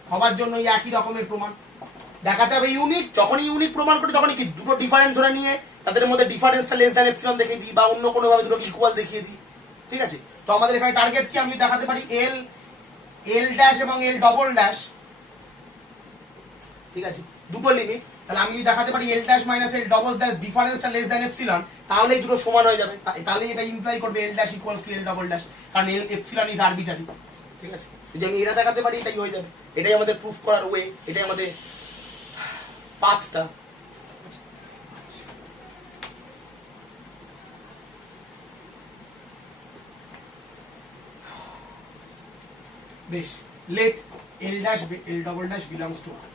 সবার জন্য একই রকমের প্রমাণ দেখাতে হবে ইউনিক। যখনই ইউনিক প্রমাণ করি তখনই কি দুটো ডিফারেন্ট ধরে নিয়ে তাদের মধ্যে ডিফারেন্সটা লেস দ্যান এপসিলন দেখিয়ে দিই, বা অন্য কোনো ভাবে দুটোকে ইকুয়াল দেখিয়ে দিই। ঠিক আছে? তো আমাদের এখানে টার্গেট কি? আমি দেখাতে পারি এল ড্যাশ এবং এল ডবল ড্যাশ। ঠিক আছে? দুটো লিমিট, তাহলে আমি যদি দেখাতে পারি L dash minus L double dash ডিফারেন্সটা লেস দ্যান এপসিলন, তাহলে এই দুটো সমান হয়ে যাবে। তাহলে এটা ইমপ্লাই করবে L dash equals to L double dash, কারণ এল এপসিলন ইজ আরবিটারি। ঠিক আছে? যদি আমি এটা দেখাতে পারি এটাই হয়ে যাবে। এটাই আমাদের প্রুফ করার ওয়ে, এটাই আমাদের পাথটা। বেশ, let L dash L double dash belongs to R.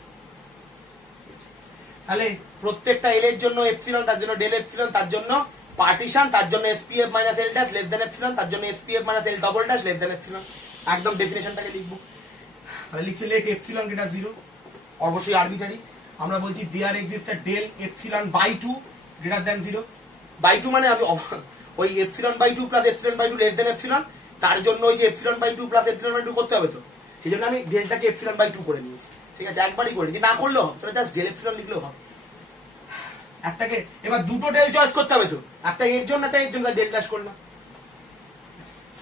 তাহলে প্রত্যেকটা এল এর জন্য এপসিলন, তার জন্য ডেল এপসিলন, তার জন্য পার্টিশন, তার জন্য SPF minus L dash less than epsilon, তার জন্য SPF minus L double dash less than epsilon. একদম ডেফিনেশনটাকে লিখবো। তাহলে লিখছি লেট এপসিলন গ্রেটার 0, অবশ্যই আরবিটারি। আমরা বলছি there exist a del epsilon by 2 greater than 0। By 2 মানে আমি ওই epsilon by 2 plus epsilon by 2 less than epsilon, তার জন্য ওই যে epsilon by 2 plus epsilon by 2 করতে হবে, তো সেই জন্য আমি ডেলটাকে এপসিলন বাই 2 করে নিয়েছি। ঠিক আছে? একবারই করে নিয়েছি, না করলেও হবে, তাহলে জাস্ট ডেল এপসিলন লিখলেও হবে। একটাকে এবার দুটো ডেল চয়েস করতে হবে, তো একটা এর জন্য একটা এর জন্য ডেল ড্যাশ করলাম।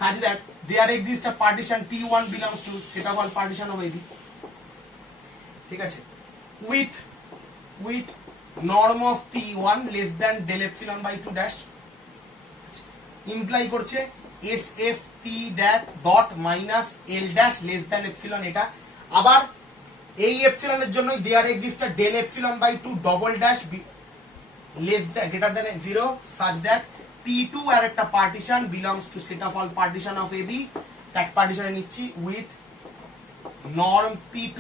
such that there exists a partition P1 belongs to set of all partition of AB। ঠিক আছে? with norm of P1 less than del epsilon by 2 dash, imply করছে SFP dash dot minus L dash less than epsilon। এটা আবার এই এপসিলনের জন্যই there exists a del epsilon by 2 double dash less than greater than 0 such that P2 আর একটা partition belongs to set of all partition of AB। that পার্টিশনে নিচ্ছি with norm P2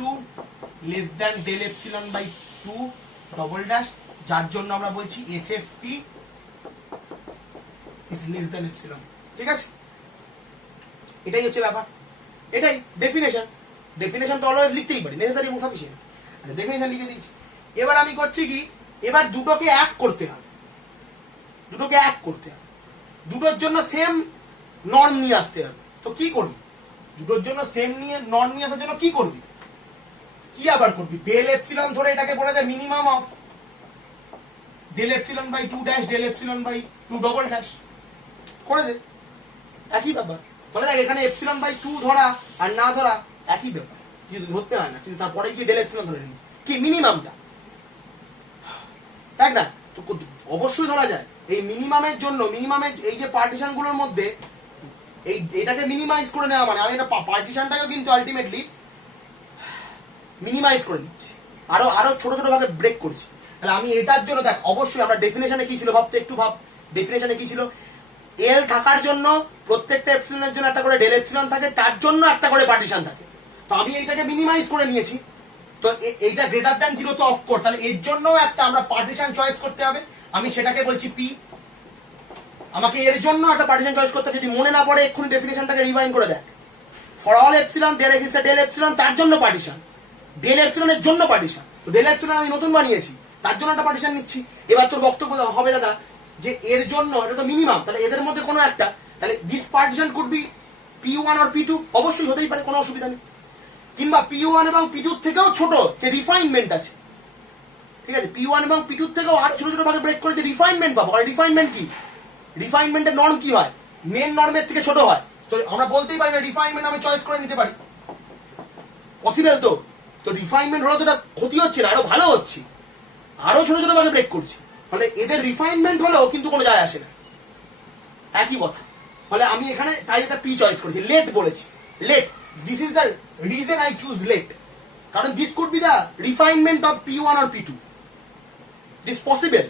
less than del epsilon by two double dash, যার জন্য আমরা বলছি SFP is less than epsilon. ঠিক আছে, এটাই হচ্ছে ব্যাপার, এটাই ডেফিনেশন। ডেফিনেশন তো অলওয়েজ লিখতেই পারি, নেসেসারি এবং সাফিসিয়েন্ট। আচ্ছা, ডেফিনেশন লিখে দিয়েছি। এবার আমি করছি কি, এবার দুটোকে এক করতে হবে, দুটোকে এক করতে হবে, দুটোর জন্য সেম নর্ম নিয়ে আসতে হবে। তো কি করবি, দুটোর জন্য সেম নিয়ে নর্ম নিয়ে আসার জন্য কি করবি, কি আবার করবি, ডেল এপসিলন ধরে এটাকে বলে দেয় minimum of del epsilon by two dash del epsilon by two double dash করে দে, একই ব্যাপার। ফলে দেখ এখানে এপসিলন বাই টু ধরা আর না ধরা একই ব্যাপার, কিন্তু ধরতে হয় না, কিন্তু তারপরে গিয়ে ডেল এপসিলন ধরে নিই কি মিনিমামটা, দেখ না তো অবশ্যই ধরা যায়। এই মিনিমামের জন্য, মিনিমামের এই যে পার্টিশন গুলোর মধ্যে এটাকে মিনিমাইজ করে নেওয়া মানে আমি এটা পার্টিশনটাকে কিন্তু আলটিমেটলি মিনিমাইজ করে নিচ্ছি, আরো আরো ছোট ছোট ভাবে ব্রেক করছি। তাহলে আমি এটার জন্য দেখ, অবশ্যই আমরা ডেফিনেশনে কি ছিল ভাবতে একটু ভাব, ডেফিনেশনে কি ছিল, এল থাকার জন্য প্রত্যেকটা এপসিলনের জন্য একটা করে ডেল এপসিলন থাকে, তার জন্য একটা করে পার্টিশন থাকে। তো আমি এইটাকে মিনিমাইজ করে নিয়েছি, তো এইটা গ্রেটার দ্যান জিরো তো অফকোর্স, তাহলে এর জন্য একটা আমরা পার্টিশন চয়েস করতে হবে, আমি সেটাকে বলছি পি। আমাকে এর জন্য একটা পার্টিশন চয়েস করতে হবে, যদি মনে না পড়ে এক্ষুনি ডেফিনেশনটাকে রিভাইন্ড করে দেখ। For all epsilon there exists a del epsilon, তার জন্য পার্টিশন, ডেল এপসিলনের জন্য পার্টিশন। তো ডেল এপসিলন আমি নতুন বানিয়েছি, তার জন্য একটা পার্টিশন নিচ্ছি। এবার তোর বক্তব্য হবে দাদা যে এর জন্য এটা তো মিনিমাম, তাহলে এদের মধ্যে কোনো একটা, তাহলে this partition could be P1 or P2, অবশ্যই হতেই পারে, কোনো অসুবিধা নেই। কিংবা P1 এবং P2 থেকেও ছোট যে রিফাইনমেন্ট আছে, ঠিক আছে, P1 এবং P2 থেকেও আরো ছোট ছোট ভাগে ব্রেক করে যে রিফাইনমেন্ট পাবো। আর রিফাইনমেন্ট কি, রিফাইনমেন্টের নর্ম কি হয়, মেন নর্মের থেকে ছোট হয়। তো আমরা বলতেই পারি রিফাইনমেন্ট আমি চয়েস করে নিতে পারি, পসিবল। তো তো রিফাইনমেন্ট হলে তো এটা ক্ষতি হচ্ছে না, আরো ভালো হচ্ছে, আরো ছোট ছোট ভাগে ব্রেক করছি, ফলে এদের রিফাইনমেন্ট হলেও কিন্তু কোনো যায় আসে না, একই কথা। ফলে আমি এখানে তাই একটা পি চয়েস করেছি, লেট বলেছি, let, this is the reason I choose let, কারণ this could be the refinement of P1 or P2, this possible,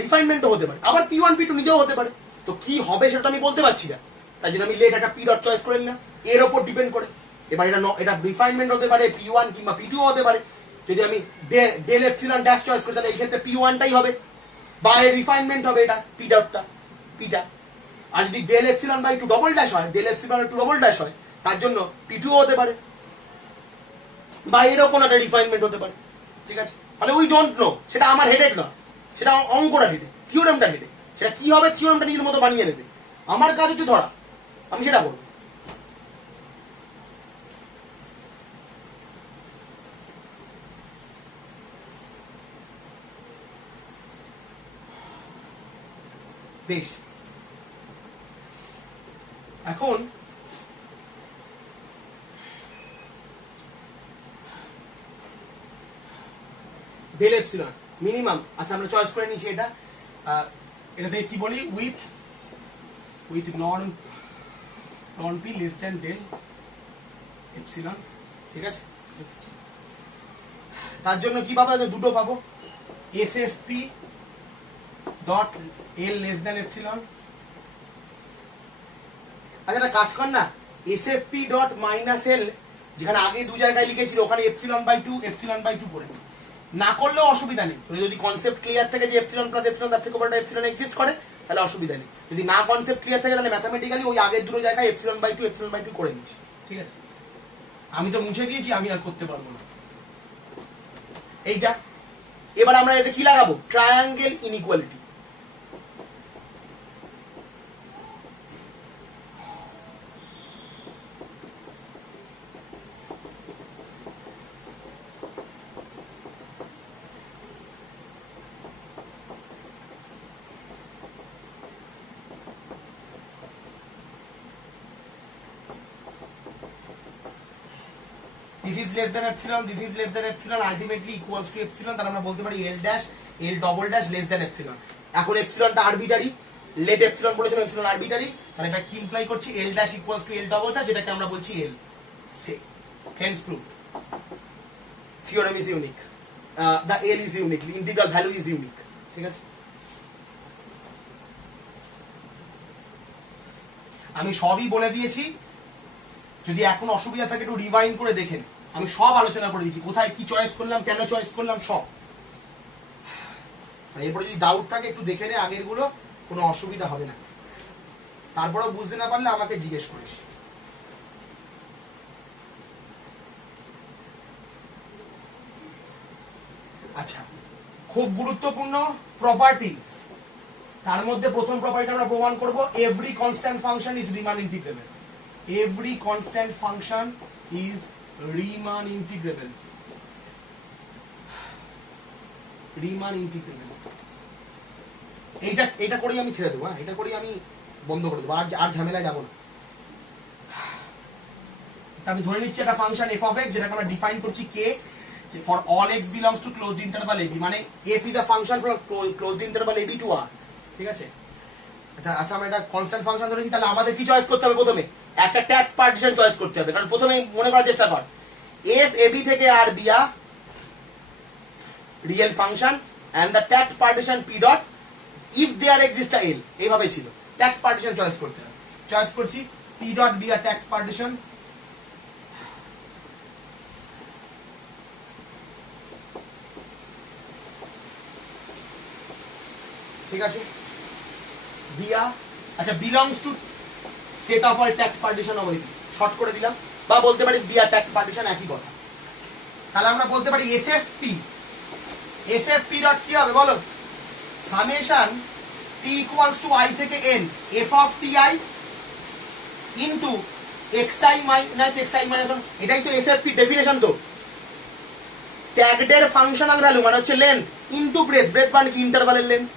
রিফাইনমেন্টও হতে পারে, আবার P1 P2 নিজেও হতে পারে। তো কি হবে সেটা তো আমি বলতে পারছি না, তাই জন্য আমি লেট একটা পি ডট চয়েস করে নিলাম, এর ওপর ডিপেন্ড করে। এবার এটা রিফাইনমেন্ট হতে পারে, P1 কিংবা P2 হতে পারে। যদি আমি ডেল এপসিলন ড্যাশ চয়েস করি, তাহলে এই ক্ষেত্রে P1টাই হবে, বা এর রিফাইনমেন্ট হবে এটা পি ডটটা, পিটা। আর যদি del epsilon by two double dash হয়, del epsilon by two double dash হয়, তার জন্য P2 হতে পারে, বা এরও কোনো একটা রিফাইনমেন্ট হতে পারে। ঠিক আছে, তাহলে উই ডোন্ট নো, সেটা আমার হেডেক না, সেটা অঙ্কটা হেডেক, থিওরেমটা হেডেক, সেটা কি হবে থিওরেমটা নিজের মতো বানিয়ে নেবে। আমার কাজ হচ্ছে ধরা, আমি সেটা করবো। বেশ, এখন ডেল এপসিলন মিনিমাম, আচ্ছা আমরা চয়েস করে নিয়েছি এটা, এটাতে কি বলি, উইথ নন P less than del epsilon. ঠিক আছে, তার জন্য কি পাবো, দুটো পাবো, SFP dot L less than epsilon. আচ্ছা একটা কাজ কর না, এসএফপি ডট মাইনাস এল, যেখানে আগে দু জায়গায় লিখেছিল ওখানে এপসিলন বাই টু করে না করলেও অসুবিধা নেই। যদি কনসেপ্ট ক্লিয়ার থাকে যে এপসিলন প্লাস এপসিলন তার থেকে বড় এপসিলন এক্সিস্ট করে, তাহলে অসুবিধা নেই। যদি না কনসেপ্ট ক্লিয়ার থাকে, তাহলে ম্যাথামেটিক্যালি ওই আগের দুটো জায়গায় এপসিলন বাই টু করে নিস। ঠিক আছে, আমি তো মুছে দিয়েছি, আমি আর করতে পারবো না এইটা। এবার আমরা এতে কি লাগাবো, triangle inequality. This is less than epsilon, this is less than epsilon, ultimately equals to epsilon, তাহলে আমরা বলতে পারি L dash L double dash less than epsilon। এখন epsilonটা আরবিটারি, লেট epsilon বলেছিলাম epsilon আরবিটারি, তাহলে এটা কি ইমপ্লাই করছি, L dash equals to L double dash, যেটাকে আমরা বলছি L, say hence proof, theorem is unique, the L is unique, integral value is unique। ঠিক আছে, আমি সবই বলে দিয়েছি, যদি এখন অসুবিধা থাকে একটু রিভাইন্ড করে দেখেন, আমি সব আলোচনা করে দিয়েছি, কোথায় কি চয়েস করলাম, কেন চয়েস করলাম, সব এরপরে যদি ডাউট থাকে একটু দেখে নে, আগের গুলো কোনো অসুবিধা হবে না। তারপরেও বুঝতে না পারলে আমাকে জিজ্ঞেস করিস। আচ্ছা, খুব গুরুত্বপূর্ণ প্রপার্টিজ, তার মধ্যে প্রথম প্রপার্টিটা আমরা প্রমাণ করব, every constant function is Riman integrable. Every constant function is Riman integrable. Riman integrable, এটা করেই আমি ছেড়ে দেবো। এটা করেই আমি বন্ধ করে দেবো, আর ঝামেলায় যাবো না। আমি ধরে নিচ্ছি একটা ফাংশন f of x, যেটাকে আমরা ডিফাইন করছি k for all x belongs to closed interval ab, মানে f is a function for closed interval ab to r, ঠিক আছে? আচ্ছা আমরা একটা কনস্ট্যান্ট ফাংশন ধরেছি, তাহলে আমাদের কি চয়েস করতে হবে? প্রথমে একটা ট্যাগ পার্টিশন চয়েস করতে হবে, কারণ প্রথমে মনে করার চেষ্টা কর f ab থেকে r দিয়া real function and the tagged partition p dot if there exists a l, এইভাবে ছিল। ট্যাগ পার্টিশন চয়েস করতে হবে, চয়েস করছি p dot be a tagged partition, ঠিক আছে? বিয়া, আচ্ছা belongs to set of all tag partition of AB, short করে দিলাম, বা বলতে পারি বিয়া ট্যাগ পার্টিশন, একই কথা। তাহলে আমরা বলতে পারি এফএফপি, এফএফপি ডট কি হবে বলো? Summation T equals to I থেকে N F of T I into xi minus xi minus 1, এটাই তো এসএফপি ডেফিনেশন। তো ট্যাগডের ফাংশনাল ভ্যালু মানে হচ্ছে লেন্থ ইনটু ব্রেথ, ব্রেথ মানে কি? ইন্টারভালের লেন্থ,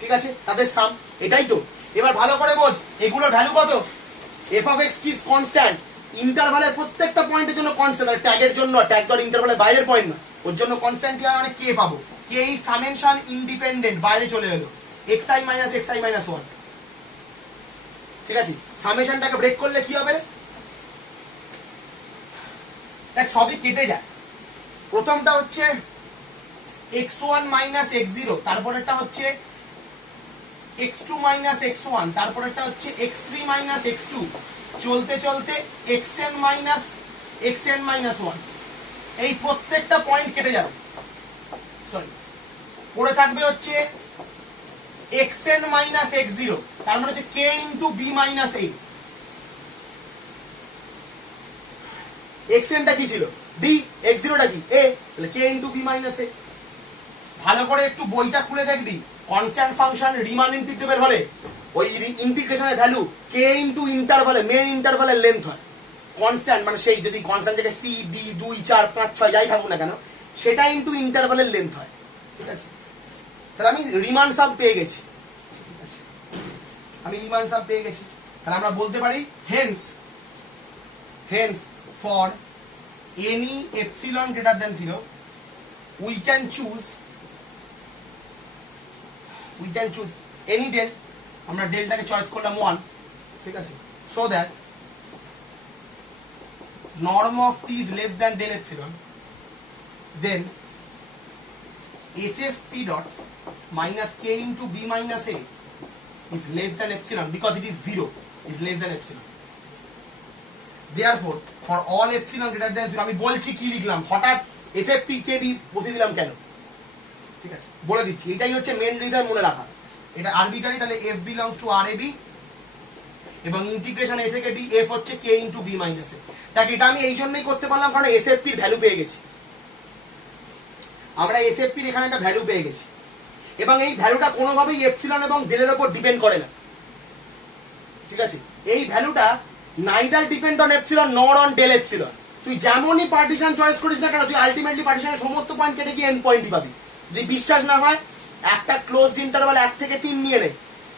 ঠিক আছে? তাদের সাম, এটাই তো। এবার ভালো করে বোঝ, এগুলোর ভ্যালু কত? এফ অফ এক্স কি কনস্ট্যান্ট, ইন্টারভালের প্রত্যেকটা পয়েন্টের জন্য কনস্ট্যান্ট, আর ট্যাগের জন্য, ট্যাগ ধর ইন্টারভালের বাইরের পয়েন্ট না, ওর জন্য কনস্ট্যান্ট কি মানে কে পাবো? কে এই সামেশন ইন্ডিপেন্ডেন্ট, বাইরে চলে এলো xi মাইনাস xi মাইনাস 1, ঠিক আছে? সামেশনটাকে ব্রেক করলে কি হবে? দেখ সবই কেটে যায়। প্রথমটা হচ্ছে x1 মাইনাস x0, তারপরেরটা হচ্ছে x2 মাইনাস x1, তারপরেরটা হচ্ছে x3 মাইনাস x2, চলতে চলতে xn মাইনাস xn মাইনাস 1, এই প্রত্যেকটা পয়েন্ট কেটে যাবে। সরি, পড়ে থাকবে হচ্ছে xn মাইনাস x0, তার মানে হচ্ছে k into b minus a। xn টা কি ছিল? b, x0 টা কি? a, তাহলে k into b minus a। ভালো করে একটু বইটা খুলে দেখবি, কনস্ট্যান্ট ফাংশন রিমান ইন্টিগ্রেবল হলে ওই ইন্টিগ্রেশনের ভ্যালু k ইন্টু ইন্টারভালে, মেন ইন্টারভালের লেন্থ হয় কনস্ট্যান্ট, মানে সেই যদি কনস্ট্যান্ট থেকে c b 2 4 5 6 যাই থাকুক না কেন, সেটা ইন্টু ইন্টারভালের লেন্থ হয়, ঠিক আছে? তাহলে আমি রিমান সাম পেয়ে গেছি, ঠিক আছে? আমি রিমান সাম পেয়ে গেছি। তাহলে আমরা বলতে পারি hence for any epsilon greater than 0 we can choose any del, আমরা ডেলটাকে চয়েস করলাম 1, ঠিক আছে? so that norm of t is less than del epsilon, then ffp dot minus k into b minus a is less than epsilon, because it is 0, is less than epsilon. Therefore for all epsilon greater than 0, আমি বলছি কি লিখলাম, হঠাৎ ffp kb বসিয়ে দিলাম কেন, ঠিক আছে? বলে দিচ্ছি, এটাই হচ্ছে মেন রিজন মনে রাখা। এটা আরবিটারি, তাহলে f belongs to rab এবং ইন্টিগ্রেশন a থেকে b, f হচ্ছে k into b minus a। দেখ এটা আমি এই জন্যই করতে পারলাম কারণ এসএফপি এর ভ্যালু পেয়ে গেছি, আমরা এসএফপি এর এখানে একটা ভ্যালু পেয়ে গেছি, এবং এই ভ্যালুটা কোনোভাবেই এপসিলন এবং ডেলের উপর ডিপেন্ড করে না, ঠিক আছে? এই ভ্যালুটা নাইদার ডিপেন্ড অন এপসিলন নর অন ডেল এপসিলন। তুই যেমনই পার্টিশন চয়েস করিস না কেন, তুই আলটিমেটলি পার্টিশনের সমস্ত পয়েন্ট কেটে গিয়ে এন্ড পয়েন্টই পাবি। যদি বিশ্বাস না হয়, একটা ক্লোজড ইন্টারভাল 1 থেকে 3 নিয়ে নে,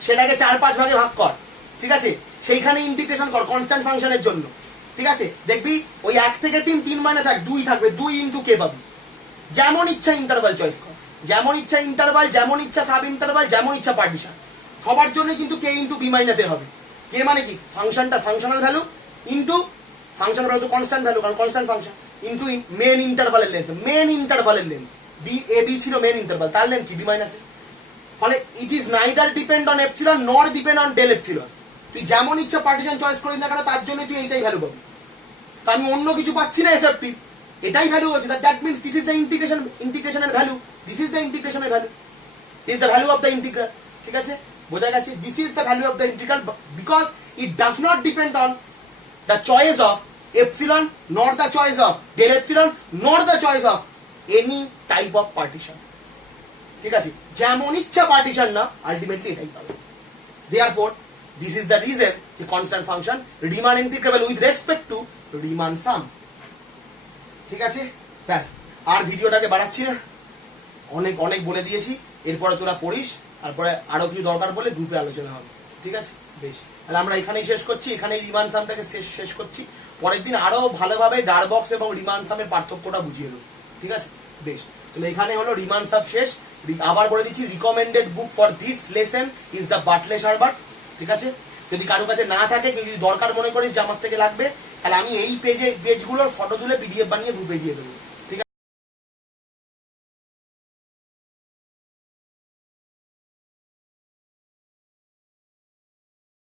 সেটাকে 4-5 ভাগে ভাগ কর, ঠিক আছে? সেইখানে ইন্টিগ্রেশন কর কনস্ট্যান্ট ফাংশনের জন্য, ঠিক আছে? দেখবি ওই 1 থেকে 3, 3 মাইনাস 1 2 থাকবে, 2 ইন্টু কে পাবি। যেমন ইচ্ছা ইন্টারভাল চয়েস কর, যেমন ইচ্ছা ইন্টারভাল, যেমন ইচ্ছা সাব ইন্টারভাল, যেমন ইচ্ছা পার্টিশন, সবার জন্য কিন্তু K into B minus A হবে। কে মানে কি? ফাংশনটা functional value into functional value তো কনস্ট্যান্ট ভ্যালু, কারণ কনস্ট্যান্ট ফাংশন, ইন্টু মেন ইন্টারভালের লেন্থ, মেন ইন্টারভালের লেন্থ বি এ বি ছিল মেন ইন্টারভাল, তার লেন্থ কি? B minus A. ফলে it is neither depend on epsilon nor depend on del epsilon. তুই যেমন ইচ্ছা পার্টিশন চয়েস করিস না কেন, তার জন্য তুই এইটাই ভ্যালু পাবি। তো আমি অন্য কিছু পাচ্ছি না, এসএফপি এটাই ভ্যালু হচ্ছে, that means this is the ইন্টিগ্রেশনের ভ্যালু, দিস ইজ দ্য ইন্টিগ্রেশনের value. This the value of the integral. ঠিক আছে, বোঝা গেছে? This is the value of the integral because it does not depend on the choice of epsilon not the choice of del epsilon not the choice of any type of partition. ঠিক আছে, যেমন ইচ্ছা partition না, ultimately এটাই পাবে। Therefore this is the reason যে constant function Riemann integrable with respect to Riemann sum. ঠিক আছে, ব্যাস, আর ভিডিওটাকে বাড়াচ্ছি না, অনেক অনেক বলে দিয়েছি। এরপরে তোরা পড়িস, তারপরে আরো কিছু দরকার বলে গ্রুপে আলোচনা হবে। ঠিক আছে, বেশ, তাহলে আমরা এখানেই শেষ করছি, এখানেই রিমান সামটাকে শেষ করছি। পরের দিন আরো ভালোভাবে ডার বক্স এবং রিমান সামের পার্থক্যটা বুঝিয়ে দেবো। ঠিক আছে, বেশ, তাহলে এখানে হলো রিমান সাম শেষ। আবার বলে দিচ্ছি, recommended book for this lesson is the Bartle Sherbert. ঠিক আছে, যদি কারো কাছে না থাকে, কেউ যদি দরকার মনে করিস যে আমার থেকে লাগবে, তাহলে আমি এই পেজগুলোর ফটো তুলে পিডিএফ বানিয়ে গ্রুপে দিয়ে দেবো।